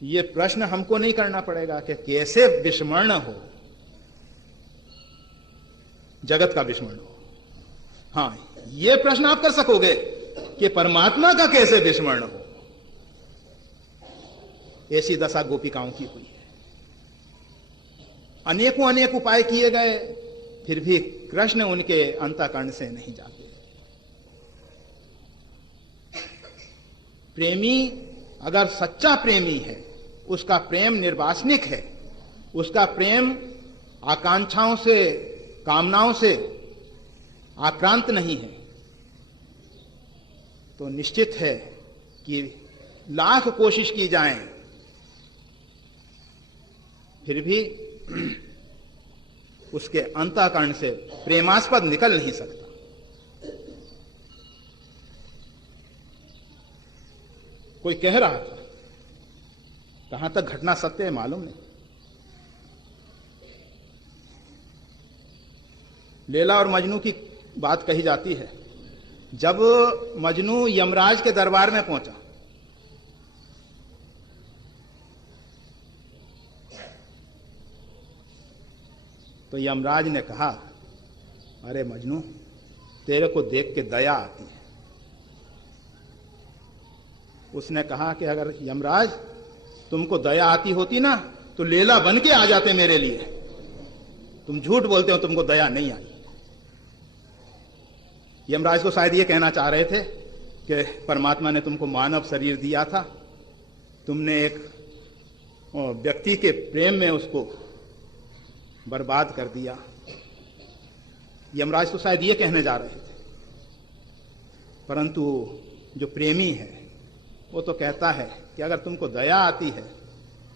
ये प्रश्न हमको नहीं करना पड़ेगा कि कैसे विस्मरण हो, जगत का विस्मरण हो। हाँ, ये प्रश्न आप कर सकोगे कि परमात्मा का कैसे विस्मरण हो। ऐसी दशा गोपिकाओं की हुई है। अनेकों अनेक उपाय किए गए, फिर भी कृष्ण उनके अंतःकरण से नहीं जाते। प्रेमी अगर सच्चा प्रेमी है, उसका प्रेम निर्वासनिक है, उसका प्रेम आकांक्षाओं से, कामनाओं से आक्रांत नहीं है, तो निश्चित है कि लाख कोशिश की जाए फिर भी उसके अंतःकरण से प्रेमास्पद निकल नहीं सकता। कोई कह रहा था, कहां तक घटना सत्य है मालूम नहीं, लैला और मजनू की बात कही जाती है। जब मजनू यमराज के दरबार में पहुंचा तो यमराज ने कहा, अरे मजनू, तेरे को देख के दया आती है। उसने कहा कि अगर यमराज तुमको दया आती होती ना तो लैला बन के आ जाते मेरे लिए। तुम झूठ बोलते हो, तुमको दया नहीं आई। यमराज को शायद ये कहना चाह रहे थे कि परमात्मा ने तुमको मानव शरीर दिया था, तुमने एक व्यक्ति के प्रेम में उसको बर्बाद कर दिया। यमराज तो शायद ये कहने जा रहे थे, परंतु जो प्रेमी है वो तो कहता है कि अगर तुमको दया आती है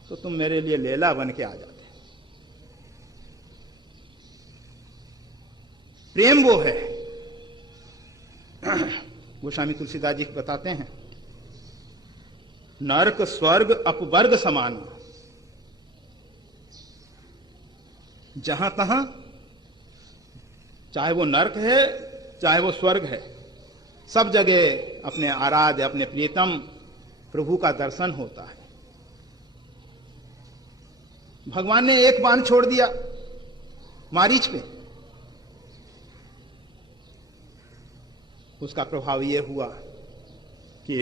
तो तुम मेरे लिए लैला बन के आ जाते। प्रेम वो है, गोस्वामी तुलसीदास जी बताते हैं, नरक स्वर्ग अपवर्ग समान, जहां तहां, चाहे वो नरक है चाहे वो स्वर्ग है, सब जगह अपने आराध्य अपने प्रियतम प्रभु का दर्शन होता है। भगवान ने एक बाण छोड़ दिया मारीच पे, उसका प्रभाव यह हुआ कि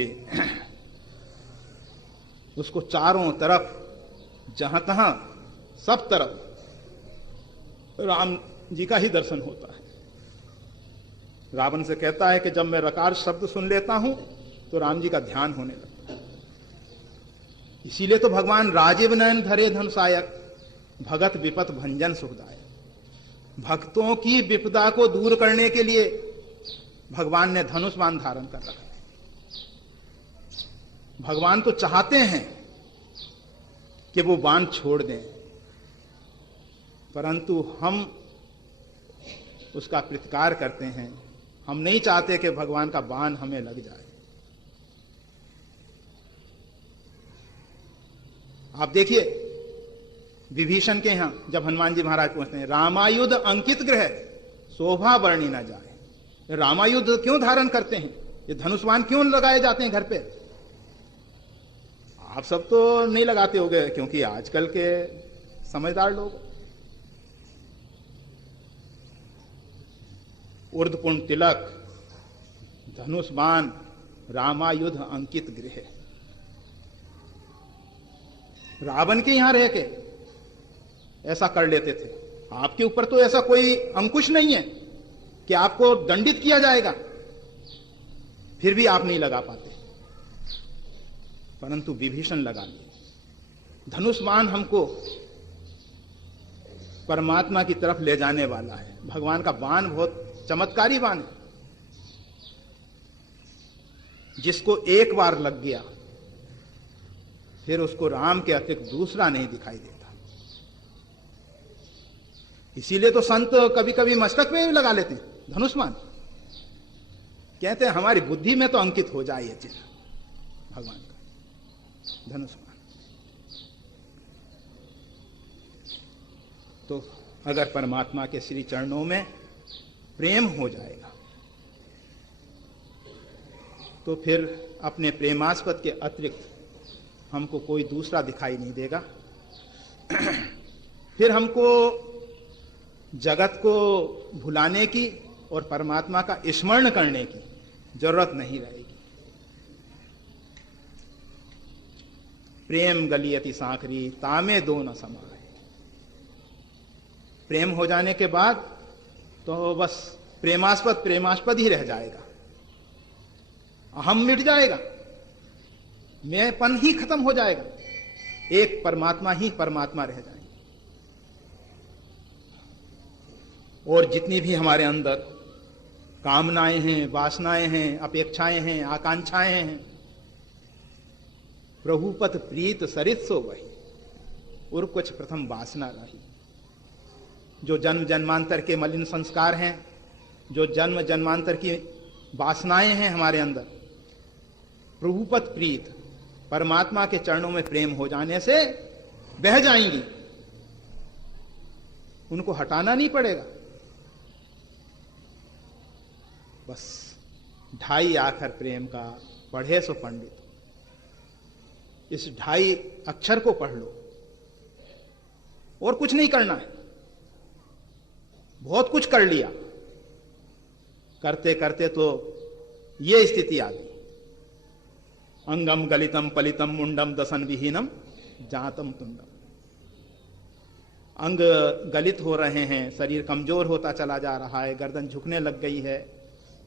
उसको चारों तरफ जहां तहां सब तरफ राम जी का ही दर्शन होता है। रावण से कहता है कि जब मैं रकार शब्द सुन लेता हूं तो राम जी का ध्यान होने लगता है। इसीलिए तो भगवान राजीव नयन धरे धनुषायक, भगत विपत भंजन सुखदायक। भक्तों की विपदा को दूर करने के लिए भगवान ने धनुष बाण धारण कर रखा है। भगवान तो चाहते हैं कि वो बाण छोड़ दें, परंतु हम उसका प्रतिकार करते हैं। हम नहीं चाहते कि भगवान का बाण हमें लग जाए। आप देखिए विभीषण के यहां जब हनुमान जी महाराज पहुंचते हैं, रामायुध अंकित ग्रह शोभा वर्णी न जाए। रामायुध क्यों धारण करते हैं, ये धनुष बाण क्यों लगाए जाते हैं घर पे? आप सब तो नहीं लगाते होगे क्योंकि आजकल के समझदार लोग ऊर्ध्वपुंड तिलक, धनुष बाण, रामायुध अंकित गृह। रावण के यहां रह के ऐसा कर लेते थे। आपके ऊपर तो ऐसा कोई अंकुश नहीं है कि आपको दंडित किया जाएगा, फिर भी आप नहीं लगा पाते, परंतु विभीषण लगा लिए। धनुष बाण हमको परमात्मा की तरफ ले जाने वाला है। भगवान का बाण बहुत चमत्कारी बाण है, जिसको एक बार लग गया फिर उसको राम के अतिरिक्त दूसरा नहीं दिखाई देता। इसीलिए तो संत कभी कभी मस्तक में भी लगा लेते हैं धनुष बाण, कहते हैं हमारी बुद्धि में तो अंकित हो जाए ये चिन्ह भगवान का धनुष बाण। तो अगर परमात्मा के श्री चरणों में प्रेम हो जाएगा तो फिर अपने प्रेमास्पद के अतिरिक्त हमको कोई दूसरा दिखाई नहीं देगा। फिर हमको जगत को भुलाने की और परमात्मा का स्मरण करने की जरूरत नहीं रहेगी। प्रेम गलियति सांकरी तामे दो न समाए। प्रेम हो जाने के बाद तो बस प्रेमास्पद ही रह जाएगा, अहम मिट जाएगा, मैंपन ही खत्म हो जाएगा, एक परमात्मा ही परमात्मा रह जाएगा। और जितनी भी हमारे अंदर कामनाएं हैं, वासनाएं हैं, अपेक्षाएं हैं, आकांक्षाएं हैं, प्रभुपत प्रीत सरित सो वही। और कुछ प्रथम वासना रही। जो जन्म जन्मांतर के मलिन संस्कार हैं, जो जन्म जन्मांतर की वासनाएं हैं हमारे अंदर, प्रभुपत प्रीत परमात्मा के चरणों में प्रेम हो जाने से बह जाएंगी। उनको हटाना नहीं पड़ेगा। बस ढाई आखर प्रेम का पढ़े सो पंडित, इस ढाई अक्षर को पढ़ लो और कुछ नहीं करना है। बहुत कुछ कर लिया, करते करते तो ये स्थिति आ गई। अंगम गलितम पलितम मुंडम दसन विहीनम जातम तुंडम। अंग गलित हो रहे हैं, शरीर कमजोर होता चला जा रहा है, गर्दन झुकने लग गई है,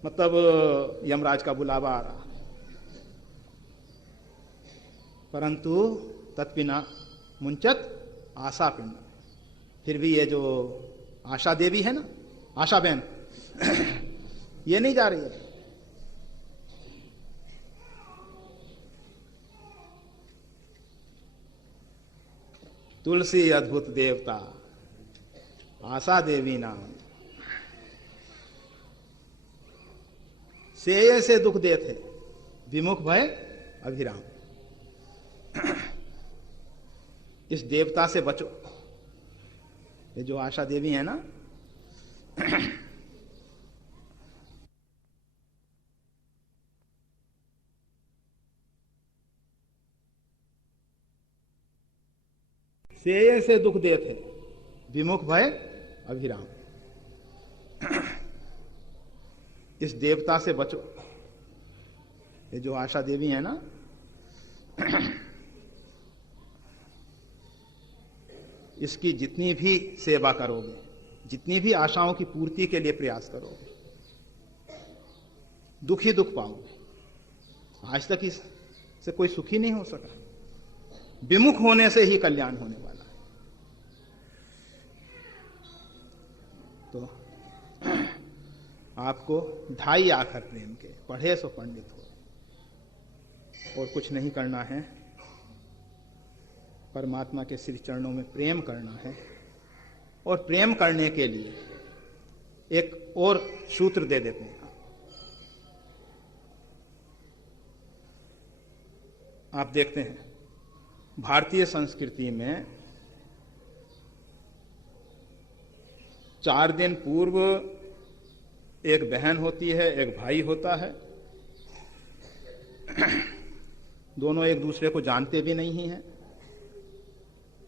मतलब यमराज का बुलावा आ रहा है। परंतु तत्पिना मुंचत आशा पिंड। फिर भी ये जो आशा देवी है ना, आशा बहन, ये नहीं जा रही है। तुलसी अद्भुत देवता, आशा देवी नाम, से ऐसे दुख देते, विमुख भय अभिराम। इस देवता से बचो। ये जो आशा देवी है ना, से ऐसे दुख देते, विमुख भय अभिराम। इस देवता से बचो। ये जो आशा देवी है ना, इसकी जितनी भी सेवा करोगे, जितनी भी आशाओं की पूर्ति के लिए प्रयास करोगे, दुख ही दुख पाओगे। आज तक इससे कोई सुखी नहीं हो सका। विमुख होने से ही कल्याण होने वाला है। तो आपको ढाई आखर प्रेम के पढ़े सो पंडित हो, और कुछ नहीं करना है। परमात्मा के श्री चरणों में प्रेम करना है। और प्रेम करने के लिए एक और सूत्र दे देते हैं। आप देखते हैं भारतीय संस्कृति में 4 दिन पूर्व एक बहन होती है, एक भाई होता है। दोनों एक दूसरे को जानते भी नहीं हैं,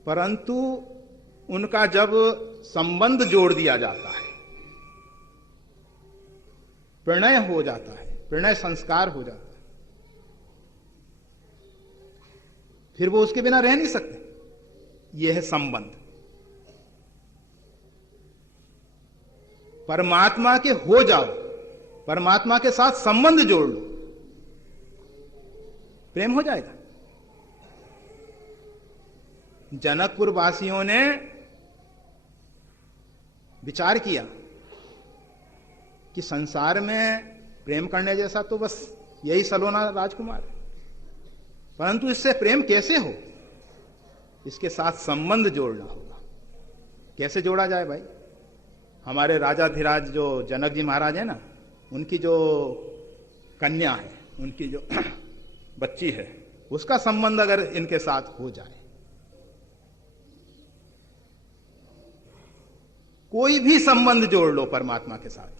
परंतु उनका जब संबंध जोड़ दिया जाता है, प्रणय हो जाता है, प्रणय संस्कार हो जाता है, फिर वो उसके बिना रह नहीं सकते। यह है संबंध। परमात्मा के हो जाओ, परमात्मा के साथ संबंध जोड़ लो, प्रेम हो जाएगा। जनकपुर वासियों ने विचार किया कि संसार में प्रेम करने जैसा तो बस यही सलोना राजकुमार है, परंतु इससे प्रेम कैसे हो, इसके साथ संबंध जोड़ना होगा। कैसे जोड़ा जाए भाई? हमारे राजाधिराज जो जनक जी महाराज है ना, उनकी जो कन्या है, उनकी जो बच्ची है, उसका संबंध अगर इनके साथ हो जाए, कोई भी संबंध जोड़ लो परमात्मा के साथ।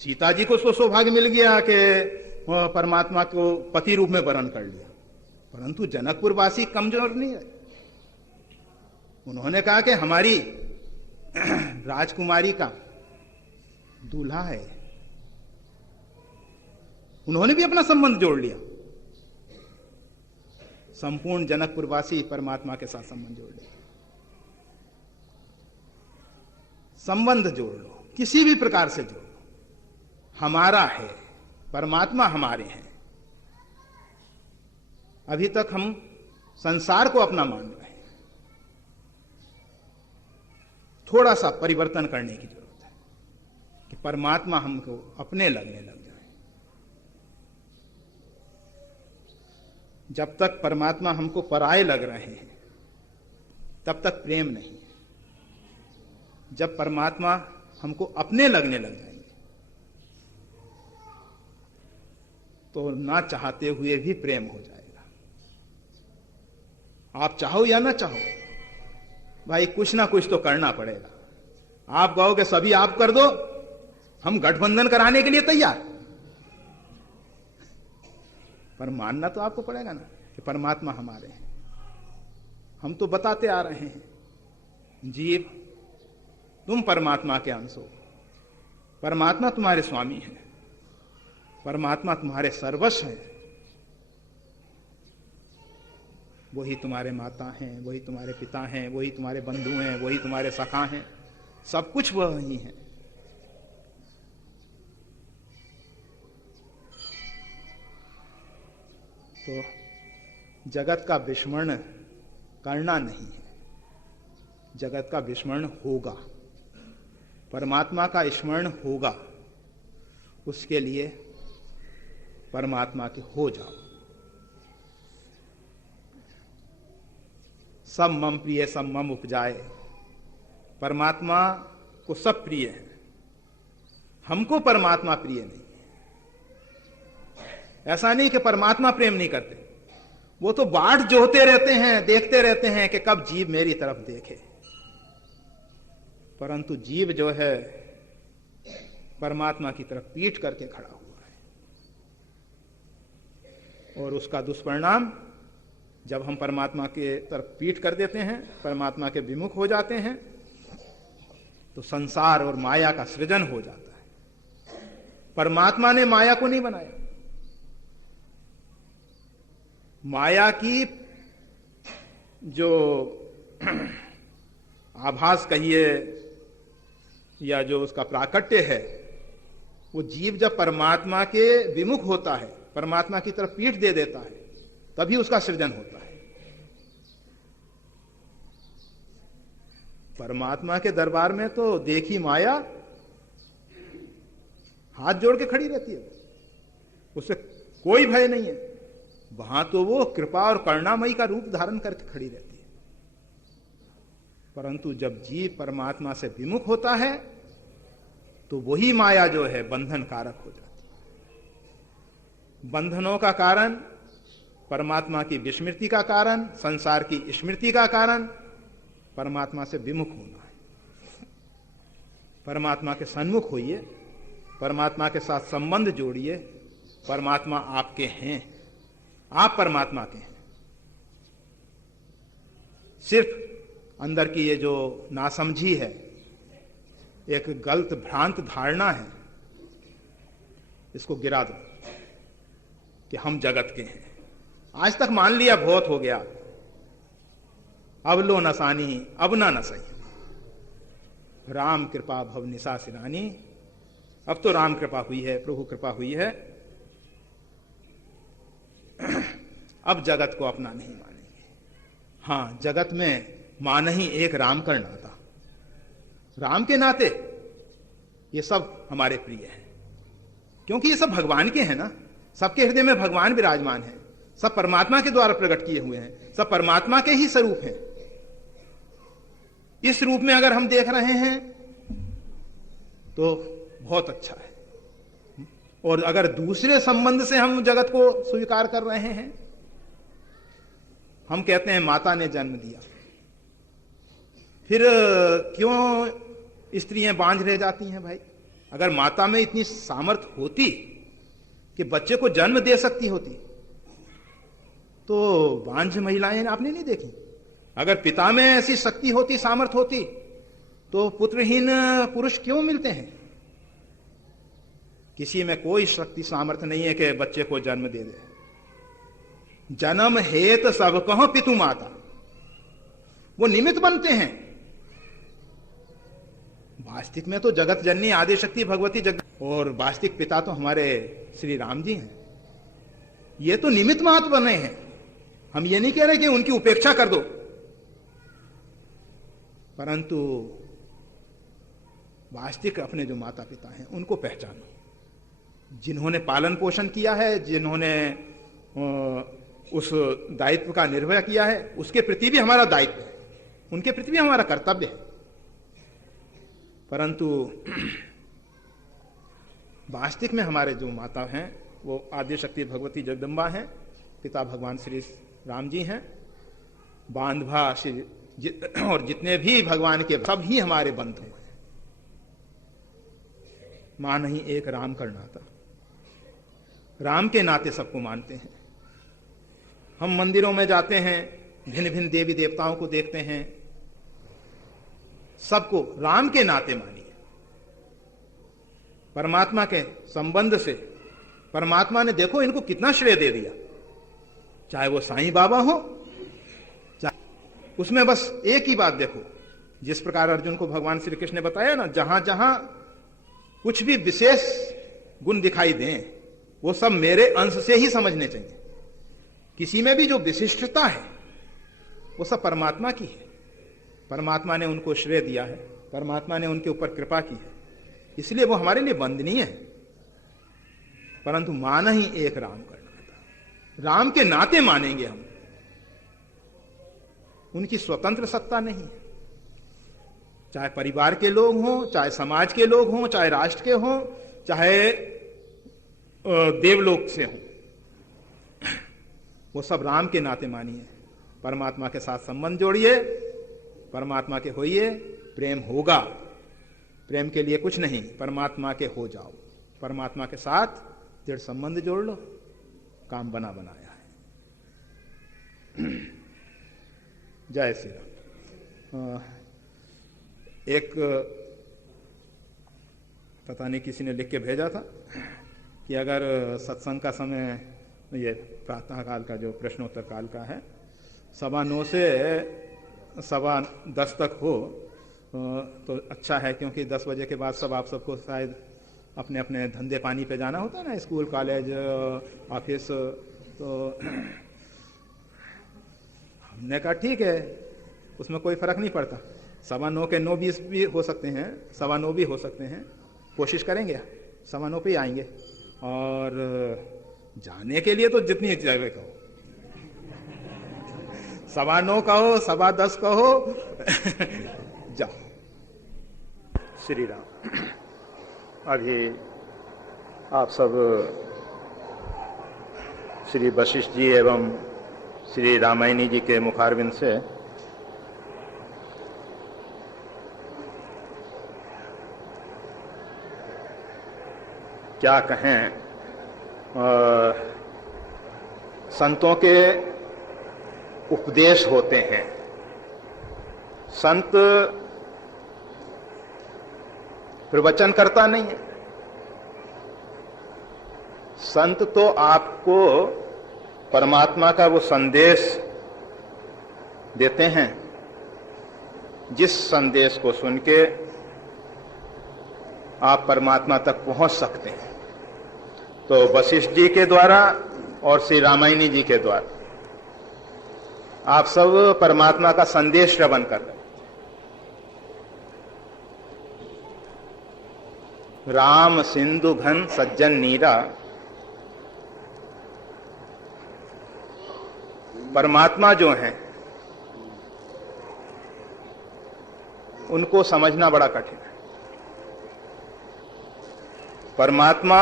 सीता जी को सौभाग्य मिल गया कि परमात्मा को पति रूप में वरण कर लिया, परंतु जनकपुर वासी कमजोर नहीं है। उन्होंने कहा कि हमारी राजकुमारी का दूल्हा है। उन्होंने भी अपना संबंध जोड़ लिया। संपूर्ण जनकपुर वासी परमात्मा के साथ संबंध जोड़ लिया। संबंध जोड़ लो, किसी भी प्रकार से जोड़ लो। हमारा है, परमात्मा हमारे हैं। अभी तक हम संसार को अपना मान रहे हैं। थोड़ा सा परिवर्तन करने की जरूरत है कि परमात्मा हमको अपने लगने लग जाए। जब तक परमात्मा हमको पराये लग रहे हैं तब तक प्रेम नहीं है। जब परमात्मा हमको अपने लगने लग जाएंगे तो ना चाहते हुए भी प्रेम हो जाएगा। आप चाहो या ना चाहो भाई, कुछ ना कुछ तो करना पड़ेगा। आप कहोगे सभी आप कर दो, हम गठबंधन कराने के लिए तैयार, पर मानना तो आपको पड़ेगा ना कि परमात्मा हमारे हैं। हम तो बताते आ रहे हैं, जीव तुम परमात्मा के अंश हो, परमात्मा तुम्हारे स्वामी है, परमात्मा तुम्हारे सर्वस्व है, वही तुम्हारे माता हैं, वही तुम्हारे पिता हैं, वही तुम्हारे बंधु हैं, वही तुम्हारे सखा हैं, सब कुछ वही है। तो जगत का विस्मरण करना नहीं है, जगत का विस्मरण होगा, परमात्मा का स्मरण होगा। उसके लिए परमात्मा के हो जाओ। सब मम प्रिय सब मम उपजाए, परमात्मा को सब प्रिय है, हमको परमात्मा प्रिय नहीं। ऐसा नहीं कि परमात्मा प्रेम नहीं करते, वो तो बाट जोहते रहते हैं, देखते रहते हैं कि कब जीव मेरी तरफ देखे। परंतु जीव जो है परमात्मा की तरफ पीठ करके खड़ा हुआ है, और उसका दुष्परिणाम जब हम परमात्मा के तरफ पीठ कर देते हैं, परमात्मा के विमुख हो जाते हैं, तो संसार और माया का सृजन हो जाता है। परमात्मा ने माया को नहीं बनाया, माया की जो आभास कहिए या जो उसका प्राकट्य है, वो जीव जब परमात्मा के विमुख होता है, परमात्मा की तरफ पीठ दे देता है, तभी उसका सृजन होता है। परमात्मा के दरबार में तो देखी माया हाथ जोड़ के खड़ी रहती है, उससे कोई भय नहीं है। वहां तो वो कृपा और करुणामयी का रूप धारण करके खड़ी रहती है। परंतु जब जीव परमात्मा से विमुख होता है तो वही माया जो है बंधन कारक हो जाती है। बंधनों का कारण परमात्मा की विस्मृति का कारण, संसार की स्मृति का कारण परमात्मा से विमुख होना है। परमात्मा के सन्मुख होइए, परमात्मा के साथ संबंध जोड़िए। परमात्मा आपके हैं, आप परमात्मा के हैं। सिर्फ अंदर की ये जो नासमझी है, एक गलत भ्रांत धारणा है, इसको गिरा दो कि हम जगत के हैं। आज तक मान लिया, बहुत हो गया, अब लो नसानी अब ना नसई, राम कृपा भव निशा सिरानी। अब तो राम कृपा हुई है, प्रभु कृपा हुई है, अब जगत को अपना नहीं मानेंगे। हां, जगत में मान ही एक राम का नाता, राम के नाते ये सब हमारे प्रिय हैं, क्योंकि ये सब भगवान के हैं ना। सबके हृदय में भगवान विराजमान है, सब परमात्मा के द्वारा प्रकट किए हुए हैं, सब परमात्मा के ही स्वरूप हैं। इस रूप में अगर हम देख रहे हैं तो बहुत अच्छा है। और अगर दूसरे संबंध से हम जगत को स्वीकार कर रहे हैं, हम कहते हैं माता ने जन्म दिया, फिर क्यों स्त्रियां बांझ रह जाती हैं भाई? अगर माता में इतनी सामर्थ्य होती कि बच्चे को जन्म दे सकती होती, तो बांझ महिलाएं आपने नहीं देखी। अगर पिता में ऐसी शक्ति होती, सामर्थ्य होती, तो पुत्रहीन पुरुष क्यों मिलते हैं? किसी में कोई शक्ति सामर्थ्य नहीं है कि बच्चे को जन्म दे दे। जन्म हेत सब कहो पितु माता, वो निमित्त बनते हैं। वास्तविक में तो जगत जननी आदि शक्ति भगवती जगत, और वास्तविक पिता तो हमारे श्री राम जी हैं। ये तो निमित्त मात्र बने हैं। हम ये नहीं कह रहे कि उनकी उपेक्षा कर दो, परंतु वास्तविक अपने जो माता पिता हैं उनको पहचानो, जिन्होंने पालन पोषण किया है, जिन्होंने उस दायित्व का निर्वह किया है, उसके प्रति भी हमारा दायित्व है, उनके प्रति भी हमारा कर्तव्य है। परंतु वास्तविक में हमारे जो माता हैं वो आद्य शक्ति भगवती जगदम्बा हैं, पिता भगवान श्री राम जी हैं, बांधवा और जितने भी भगवान के सब ही हमारे बंधु हैं। मां नहीं एक राम का नाता, राम के नाते सबको मानते हैं। हम मंदिरों में जाते हैं, भिन्न भिन्न देवी देवताओं को देखते हैं, सबको राम के नाते मानिए। परमात्मा के संबंध से परमात्मा ने देखो इनको कितना श्रेय दे दिया, चाहे वो साईं बाबा हो, चाहे उसमें बस एक ही बात देखो, जिस प्रकार अर्जुन को भगवान श्री कृष्ण ने बताया ना, जहां जहां कुछ भी विशेष गुण दिखाई दें वो सब मेरे अंश से ही समझने चाहिए। किसी में भी जो विशिष्टता है वो सब परमात्मा की है, परमात्मा ने उनको श्रेय दिया है, परमात्मा ने उनके ऊपर कृपा की है, इसलिए वो हमारे लिए वंदनीय है। परंतु माना ही एक राम का नाता, राम के नाते मानेंगे हम, उनकी स्वतंत्र सत्ता नहीं है। चाहे परिवार के लोग हों, चाहे समाज के लोग हों, चाहे राष्ट्र के हों, चाहे देवलोक से हों, वो सब राम के नाते मानिए। परमात्मा के साथ संबंध जोड़िए, परमात्मा के होइए, प्रेम होगा। प्रेम के लिए कुछ नहीं, परमात्मा के हो जाओ, परमात्मा के साथ दृढ़ संबंध जोड़ लो, काम बना बनाया है। जय श्री राम। एक पता नहीं किसी ने लिख के भेजा था कि अगर सत्संग का समय, ये प्रातः काल का जो प्रश्नोत्तर काल का है, 9:15 से 10:15 तक हो तो अच्छा है, क्योंकि 10 बजे के बाद सब आप सबको शायद अपने अपने धंधे पानी पे जाना होता है ना, स्कूल कॉलेज ऑफिस। तो हमने कहा ठीक है, उसमें कोई फर्क नहीं पड़ता, 9:15 के 9:20 भी हो सकते हैं, 9:15 भी हो सकते हैं, कोशिश करेंगे 9:15 पे ही आएंगे। और जाने के लिए तो जितनी जगह कहो, 9:15 कहो, 10:15 कहो, जाओ। श्री राम। अभी आप सब श्री वशिष्ठ जी एवं श्री रामायणी जी के मुखारविंद से क्या कहें, संतों के उपदेश होते हैं। संत प्रवचन करता नहीं है, संत तो आपको परमात्मा का वो संदेश देते हैं जिस संदेश को सुन के आप परमात्मा तक पहुंच सकते हैं। तो वशिष्ठ जी के द्वारा और श्री रामायणी जी के द्वारा आप सब परमात्मा का संदेश श्रवण कर रहे हैं। राम सिंधु घन सज्जन नीरा, परमात्मा जो हैं उनको समझना बड़ा कठिन है। परमात्मा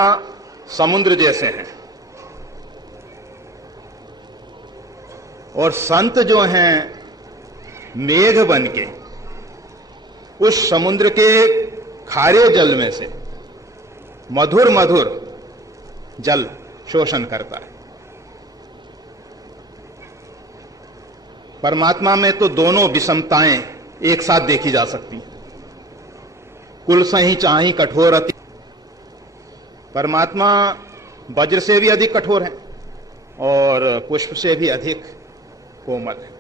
समुद्र जैसे हैं और संत जो हैं मेघ बन के उस समुद्र के खारे जल में से मधुर मधुर जल शोषण करता है। परमात्मा में तो दोनों विषमताएं एक साथ देखी जा सकती हैं। कुल सही चाही कठोर अति, परमात्मा वज्र से भी अधिक कठोर है और पुष्प से भी अधिक कोमल है।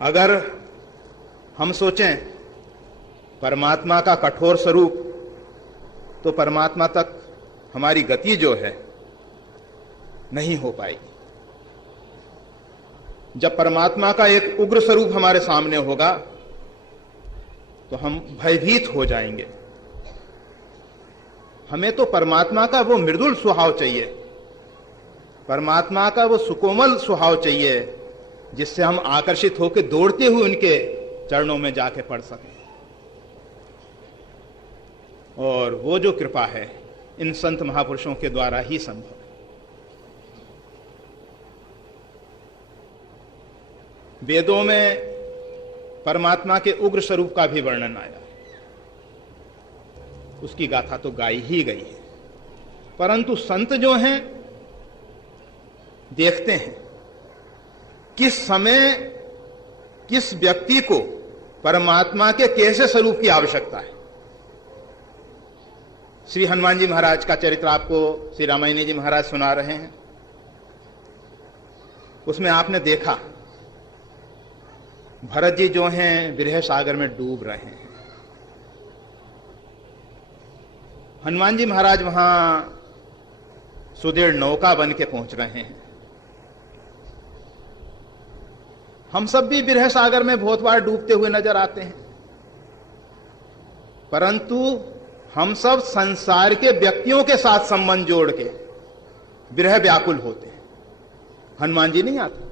अगर हम सोचें परमात्मा का कठोर स्वरूप, तो परमात्मा तक हमारी गति जो है नहीं हो पाएगी। जब परमात्मा का एक उग्र स्वरूप हमारे सामने होगा तो हम भयभीत हो जाएंगे। हमें तो परमात्मा का वो मृदुल स्वभाव चाहिए परमात्मा का वो सुकोमल स्वभाव चाहिए जिससे हम आकर्षित होकर दौड़ते हुए उनके चरणों में जाके पड़ सकें। और वो जो कृपा है इन संत महापुरुषों के द्वारा ही संभव है। वेदों में परमात्मा के उग्र स्वरूप का भी वर्णन आया, उसकी गाथा तो गाई ही गई है, परंतु संत जो हैं देखते हैं किस समय किस व्यक्ति को परमात्मा के कैसे स्वरूप की आवश्यकता है। श्री हनुमान जी महाराज का चरित्र आपको श्री रामायणी जी महाराज सुना रहे हैं। उसमें आपने देखा भरत जी जो हैं विरह सागर में डूब रहे हैं, हनुमान जी महाराज वहां सुदृढ़ नौका बन के पहुंच रहे हैं। हम सब भी विरह सागर में बहुत बार डूबते हुए नजर आते हैं, परंतु हम सब संसार के व्यक्तियों के साथ संबंध जोड़ के विरह व्याकुल होते हैं। हनुमान जी नहीं आते।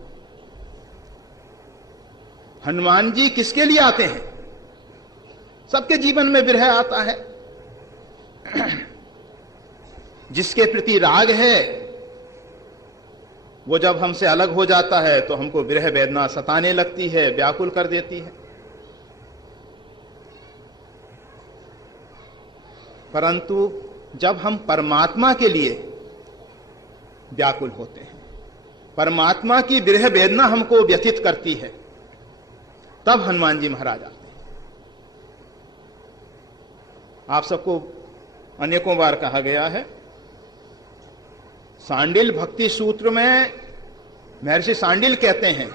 हनुमान जी किसके लिए आते हैं? सबके जीवन में विरह आता है। जिसके प्रति राग है वो जब हमसे अलग हो जाता है तो हमको विरह वेदना सताने लगती है, व्याकुल कर देती है। परंतु जब हम परमात्मा के लिए व्याकुल होते हैं, परमात्मा की विरह वेदना हमको व्यथित करती है, तब हनुमान जी महाराज आते हैं। आप सबको अनेकों बार कहा गया है, सांडिल भक्ति सूत्र में महर्षि सांडिल कहते हैं,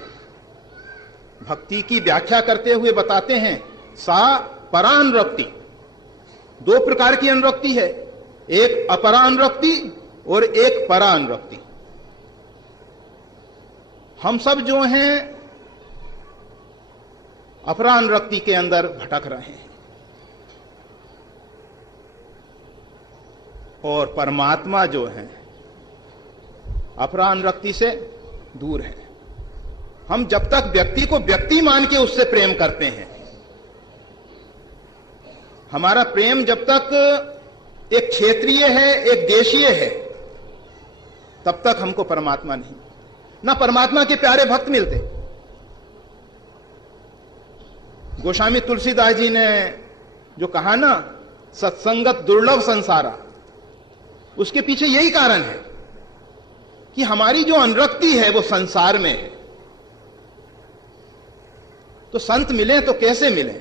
भक्ति की व्याख्या करते हुए बताते हैं, सा परानुरक्ति। दो प्रकार की अनुरक्ति है, एक अपरानुरक्ति और एक परानुरक्ति। हम सब जो हैं अपरानुरक्ति के अंदर भटक रहे हैं और परमात्मा जो है अपरानुरक्ति से दूर है। हम जब तक व्यक्ति को व्यक्ति मान के उससे प्रेम करते हैं, हमारा प्रेम जब तक एक क्षेत्रीय है, एक देशीय है, तब तक हमको परमात्मा नहीं, ना परमात्मा के प्यारे भक्त मिलते। गोस्वामी तुलसीदास जी ने जो कहा ना, सत्संगत दुर्लभ संसारा, उसके पीछे यही कारण है कि हमारी जो अनुरक्ति है वो संसार में है। तो संत मिले तो कैसे मिले?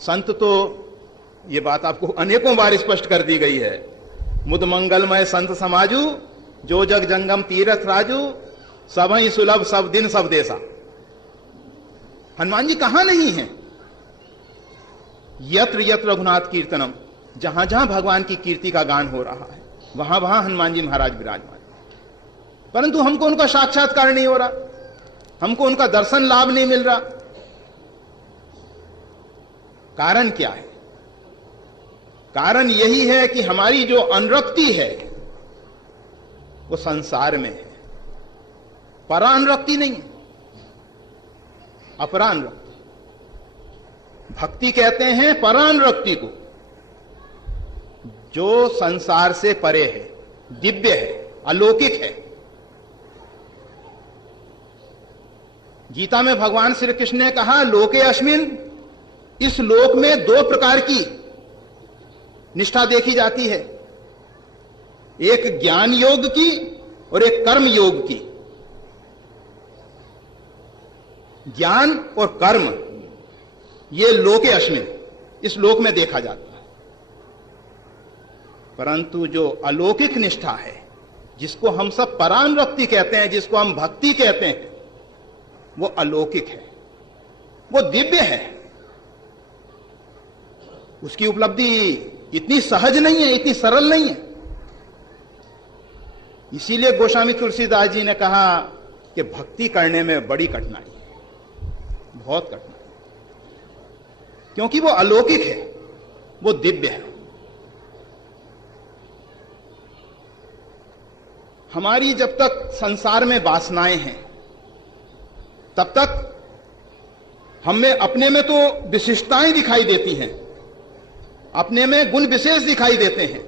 संत तो ये बात आपको अनेकों बार स्पष्ट कर दी गई है, मुद मंगलमय संत समाजू, जो जग जंगम तीरथ राजू, सब ही सुलभ सब दिन सब देसा। हनुमान जी कहां नहीं है? यत्र यत्र रघुनाथ कीर्तनम, जहां जहां भगवान की कीर्ति का गान हो रहा है वहां वहां हनुमान जी महाराज विराजमान, परंतु हमको उनका साक्षात्कार नहीं हो रहा, हमको उनका दर्शन लाभ नहीं मिल रहा। कारण क्या है? कारण यही है कि हमारी जो अनुरक्ति है वो संसार में है, परानुरक्ति नहीं है, अपरानुरक्ति। भक्ति कहते हैं परानुरक्ति को, जो संसार से परे है, दिव्य है, अलौकिक है। गीता में भगवान श्री कृष्ण ने कहा, लोके अस्मिन, इस लोक में दो प्रकार की निष्ठा देखी जाती है, एक ज्ञान योग की और एक कर्म योग की। ज्ञान और कर्म ये लोके अस्मिन, इस लोक में देखा जाता है। परंतु जो अलौकिक निष्ठा है, जिसको हम सब परानुरक्ति कहते हैं, जिसको हम भक्ति कहते हैं, वो अलौकिक है, वो दिव्य है। उसकी उपलब्धि इतनी सहज नहीं है, इतनी सरल नहीं है। इसीलिए गोस्वामी तुलसीदास जी ने कहा कि भक्ति करने में बड़ी कठिनाई है, बहुत कठिनाई, क्योंकि वो अलौकिक है, वो दिव्य है। हमारी जब तक संसार में वासनाएं हैं तब तक हमें अपने में तो विशिष्टताएं दिखाई देती हैं, अपने में गुण विशेष दिखाई देते हैं,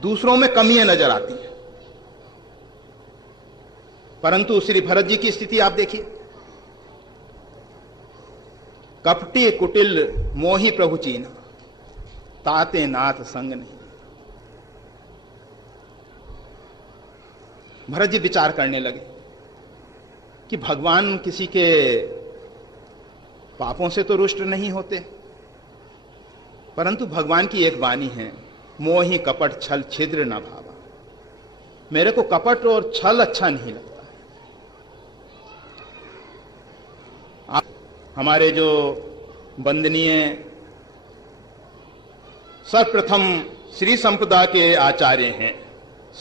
दूसरों में कमियां नजर आती हैं। परंतु श्री भरत जी की स्थिति आप देखिए, कपटी कुटिल मोही प्रभु चीना, ताते नाथ संग नहीं। भरत जी विचार करने लगे कि भगवान किसी के पापों से तो रुष्ट नहीं होते, परंतु भगवान की एक वाणी है, मोहि कपट छल छिद्र न भावा। मेरे को कपट और छल अच्छा नहीं लगता। हमारे जो वंदनीय सर्वप्रथम श्री संपदा के आचार्य हैं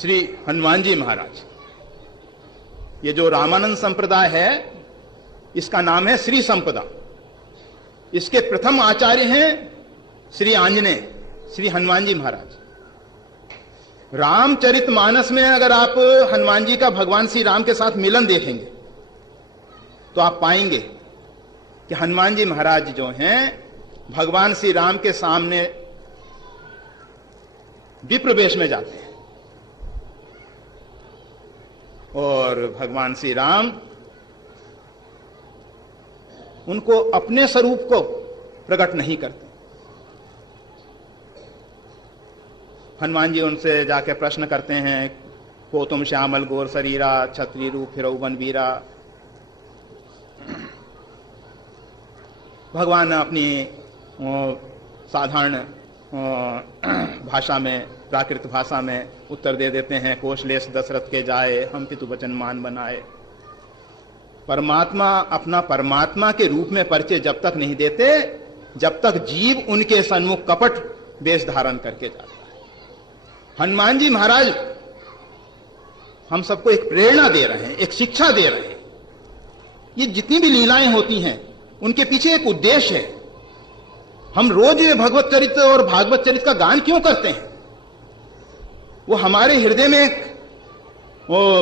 श्री हनुमान जी महाराज, ये जो रामानंद संप्रदाय है इसका नाम है श्री संपदा। इसके प्रथम आचार्य हैं श्री आंजनेय, श्री हनुमान जी महाराज। रामचरितमानस में अगर आप हनुमान जी का भगवान श्री राम के साथ मिलन देखेंगे तो आप पाएंगे कि हनुमान जी महाराज जो हैं भगवान श्री राम के सामने विप्रवेश में जाते हैं और भगवान श्री राम उनको अपने स्वरूप को प्रकट नहीं करते। हनुमान जी उनसे जाके प्रश्न करते हैं, को तुम श्यामल गोर शरीरा, छत्री रूप फिरौ वन वीरा। भगवान अपनी साधारण भाषा में, प्राकृत भाषा में उत्तर दे देते हैं, कोशलेश दशरथ के जाए, हम पितु वचन मान बनाए। परमात्मा अपना परमात्मा के रूप में परिचय जब तक नहीं देते जब तक जीव उनके सन्मुख कपट वेश धारण करके जाता है। हनुमान जी महाराज हम सबको एक प्रेरणा दे रहे हैं, एक शिक्षा दे रहे हैं। ये जितनी भी लीलाएं होती हैं उनके पीछे एक उद्देश्य है। हम रोज भगवत चरित्र और भागवत चरित्र का गान क्यों करते हैं? वो हमारे हृदय में एक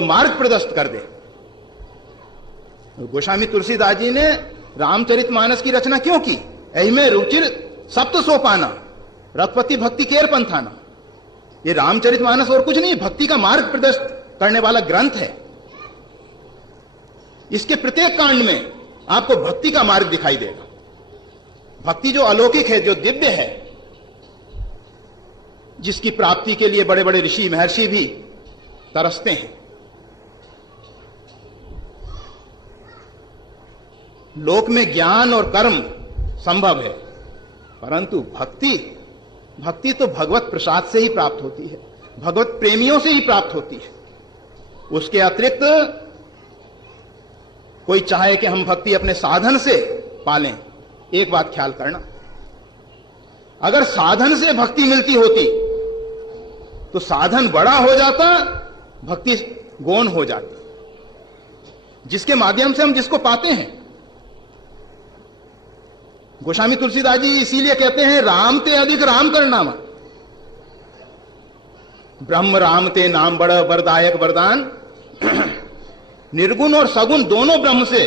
मार्ग प्रदर्शित कर दे। गोस्वामी तुलसीदास जी ने रामचरितमानस की रचना क्यों की? एहि में रुचिर सप्त सोपाना, रघुपति भक्ति केर पंथाना। ये रामचरितमानस और कुछ नहीं, भक्ति का मार्ग प्रदर्शित करने वाला ग्रंथ है। इसके प्रत्येक कांड में आपको भक्ति का मार्ग दिखाई देगा। भक्ति जो अलौकिक है, जो दिव्य है, जिसकी प्राप्ति के लिए बड़े बड़े ऋषि महर्षि भी तरसते हैं। लोक में ज्ञान और कर्म संभव है, परंतु भक्ति तो भगवत प्रसाद से ही प्राप्त होती है, भगवत प्रेमियों से ही प्राप्त होती है। उसके अतिरिक्त कोई चाहे कि हम भक्ति अपने साधन से पालें, एक बात ख्याल करना, अगर साधन से भक्ति मिलती होती तो साधन बड़ा हो जाता, भक्ति गौण हो जाती, जिसके माध्यम से हम जिसको पाते हैं। गोस्वामी तुलसीदास जी इसीलिए कहते हैं, राम ते अधिक राम कर नामा। ब्रह्म राम ते नाम बड़ वरदायक वरदान। निर्गुण और सगुण दोनों ब्रह्म से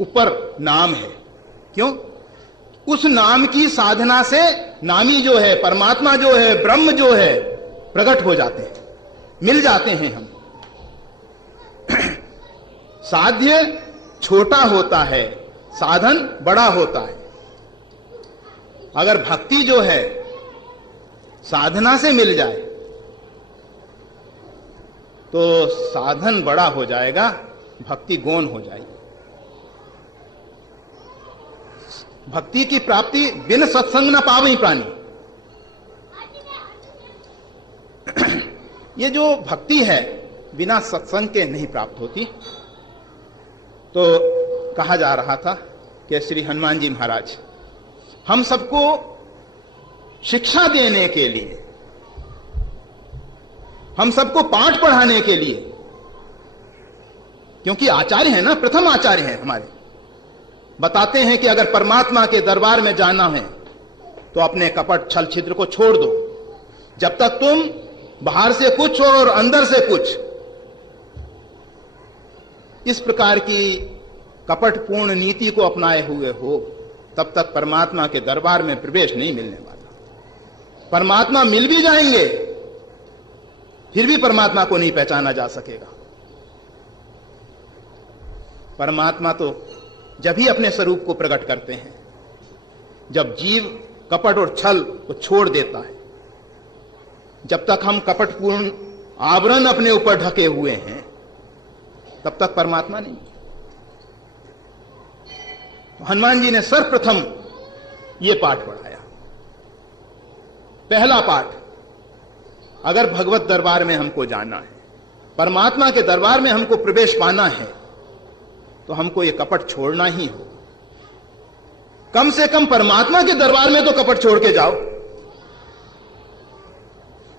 ऊपर नाम है। क्यों? उस नाम की साधना से नामी जो है, परमात्मा जो है, ब्रह्म जो है, प्रकट हो जाते हैं, मिल जाते हैं हम। साध्य छोटा होता है, साधन बड़ा होता है। अगर भक्ति जो है साधना से मिल जाए तो साधन बड़ा हो जाएगा, भक्ति गौण हो जाएगी। भक्ति की प्राप्ति बिन सत्संग न पावई प्राणी। ये जो भक्ति है बिना सत्संग के नहीं प्राप्त होती। तो कहा जा रहा था कि श्री हनुमान जी महाराज हम सबको शिक्षा देने के लिए, हम सबको पाठ पढ़ाने के लिए, क्योंकि आचार्य हैं ना, प्रथम आचार्य हैं हमारे, बताते हैं कि अगर परमात्मा के दरबार में जाना है तो अपने कपट छल छिद्र को छोड़ दो। जब तक तुम बाहर से कुछ और अंदर से कुछ, इस प्रकार की कपटपूर्ण नीति को अपनाए हुए हो, तब तक परमात्मा के दरबार में प्रवेश नहीं मिलने वाला। परमात्मा मिल भी जाएंगे, फिर भी परमात्मा को नहीं पहचाना जा सकेगा। परमात्मा तो जब ही अपने स्वरूप को प्रकट करते हैं, जब जीव कपट और छल को छोड़ देता है। जब तक हम कपटपूर्ण आवरण अपने ऊपर ढके हुए हैं, तब तक परमात्मा नहीं। हनुमान जी ने सर्वप्रथम यह पाठ पढ़ाया। पहला पाठ, अगर भगवत दरबार में हमको जाना है, परमात्मा के दरबार में हमको प्रवेश पाना है, तो हमको यह कपट छोड़ना ही हो। कम से कम परमात्मा के दरबार में तो कपट छोड़ के जाओ।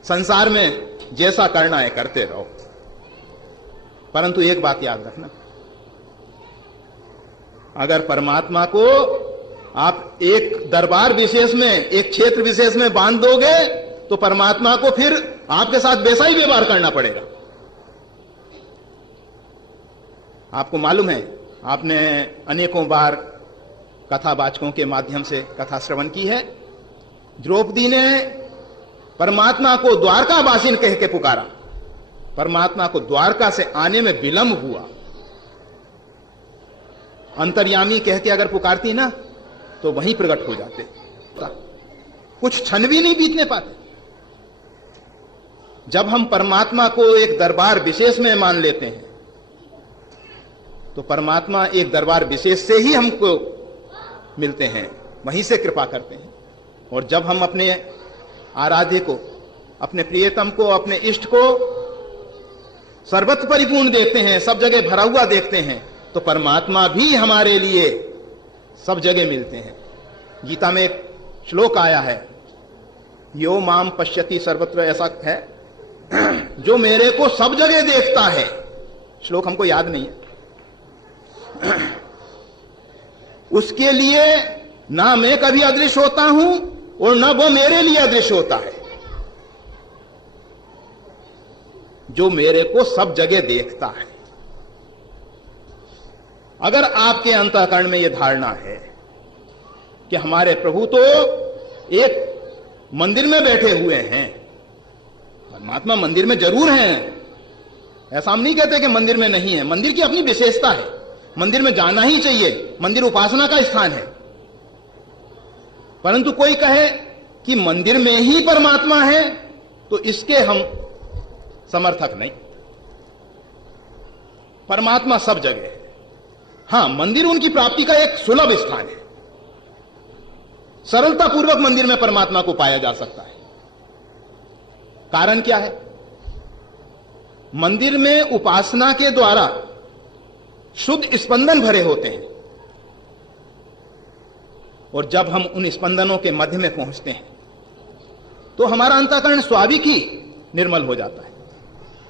संसार में जैसा करना है करते रहो, परंतु एक बात याद रखना, अगर परमात्मा को आप एक दरबार विशेष में, एक क्षेत्र विशेष में बांध दोगे, तो परमात्मा को फिर आपके साथ वैसा ही व्यवहार करना पड़ेगा। आपको मालूम है, आपने अनेकों बार कथावाचकों के माध्यम से कथा श्रवण की है। द्रौपदी ने परमात्मा को द्वारकावासिन कह के पुकारा। परमात्मा को द्वारका से आने में विलंब हुआ। अंतर्यामी कह के अगर पुकारती ना, तो वहीं प्रकट हो जाते। कुछ क्षण भी नहीं बीतने पाते। जब हम परमात्मा को एक दरबार विशेष में मान लेते हैं, तो परमात्मा एक दरबार विशेष से ही हमको मिलते हैं, वहीं से कृपा करते हैं। और जब हम अपने आराध्य को, अपने प्रियतम को, अपने इष्ट को सर्वत्र परिपूर्ण देखते हैं, सब जगह भरा हुआ देखते हैं, तो परमात्मा भी हमारे लिए सब जगह मिलते हैं। गीता में एक श्लोक आया है, यो माम पश्यति सर्वत्र, ऐसा है, जो मेरे को सब जगह देखता है। श्लोक हमको याद नहीं है। उसके लिए ना मैं कभी अदृश्य होता हूं और ना वो मेरे लिए अदृश्य होता है। जो मेरे को सब जगह देखता है। अगर आपके अंतःकरण में यह धारणा है कि हमारे प्रभु तो एक मंदिर में बैठे हुए हैं, परमात्मा मंदिर में जरूर हैं, ऐसा हम नहीं कहते कि मंदिर में नहीं है। मंदिर की अपनी विशेषता है, मंदिर में जाना ही चाहिए, मंदिर उपासना का स्थान है। परंतु कोई कहे कि मंदिर में ही परमात्मा है, तो इसके हम समर्थक नहीं। परमात्मा सब जगह है। हां, मंदिर उनकी प्राप्ति का एक सुलभ स्थान है। सरलता पूर्वक मंदिर में परमात्मा को पाया जा सकता है। कारण क्या है? मंदिर में उपासना के द्वारा शुद्ध स्पंदन भरे होते हैं, और जब हम उन स्पंदनों के मध्य में पहुंचते हैं, तो हमारा अंतःकरण स्वाभाविक ही निर्मल हो जाता है।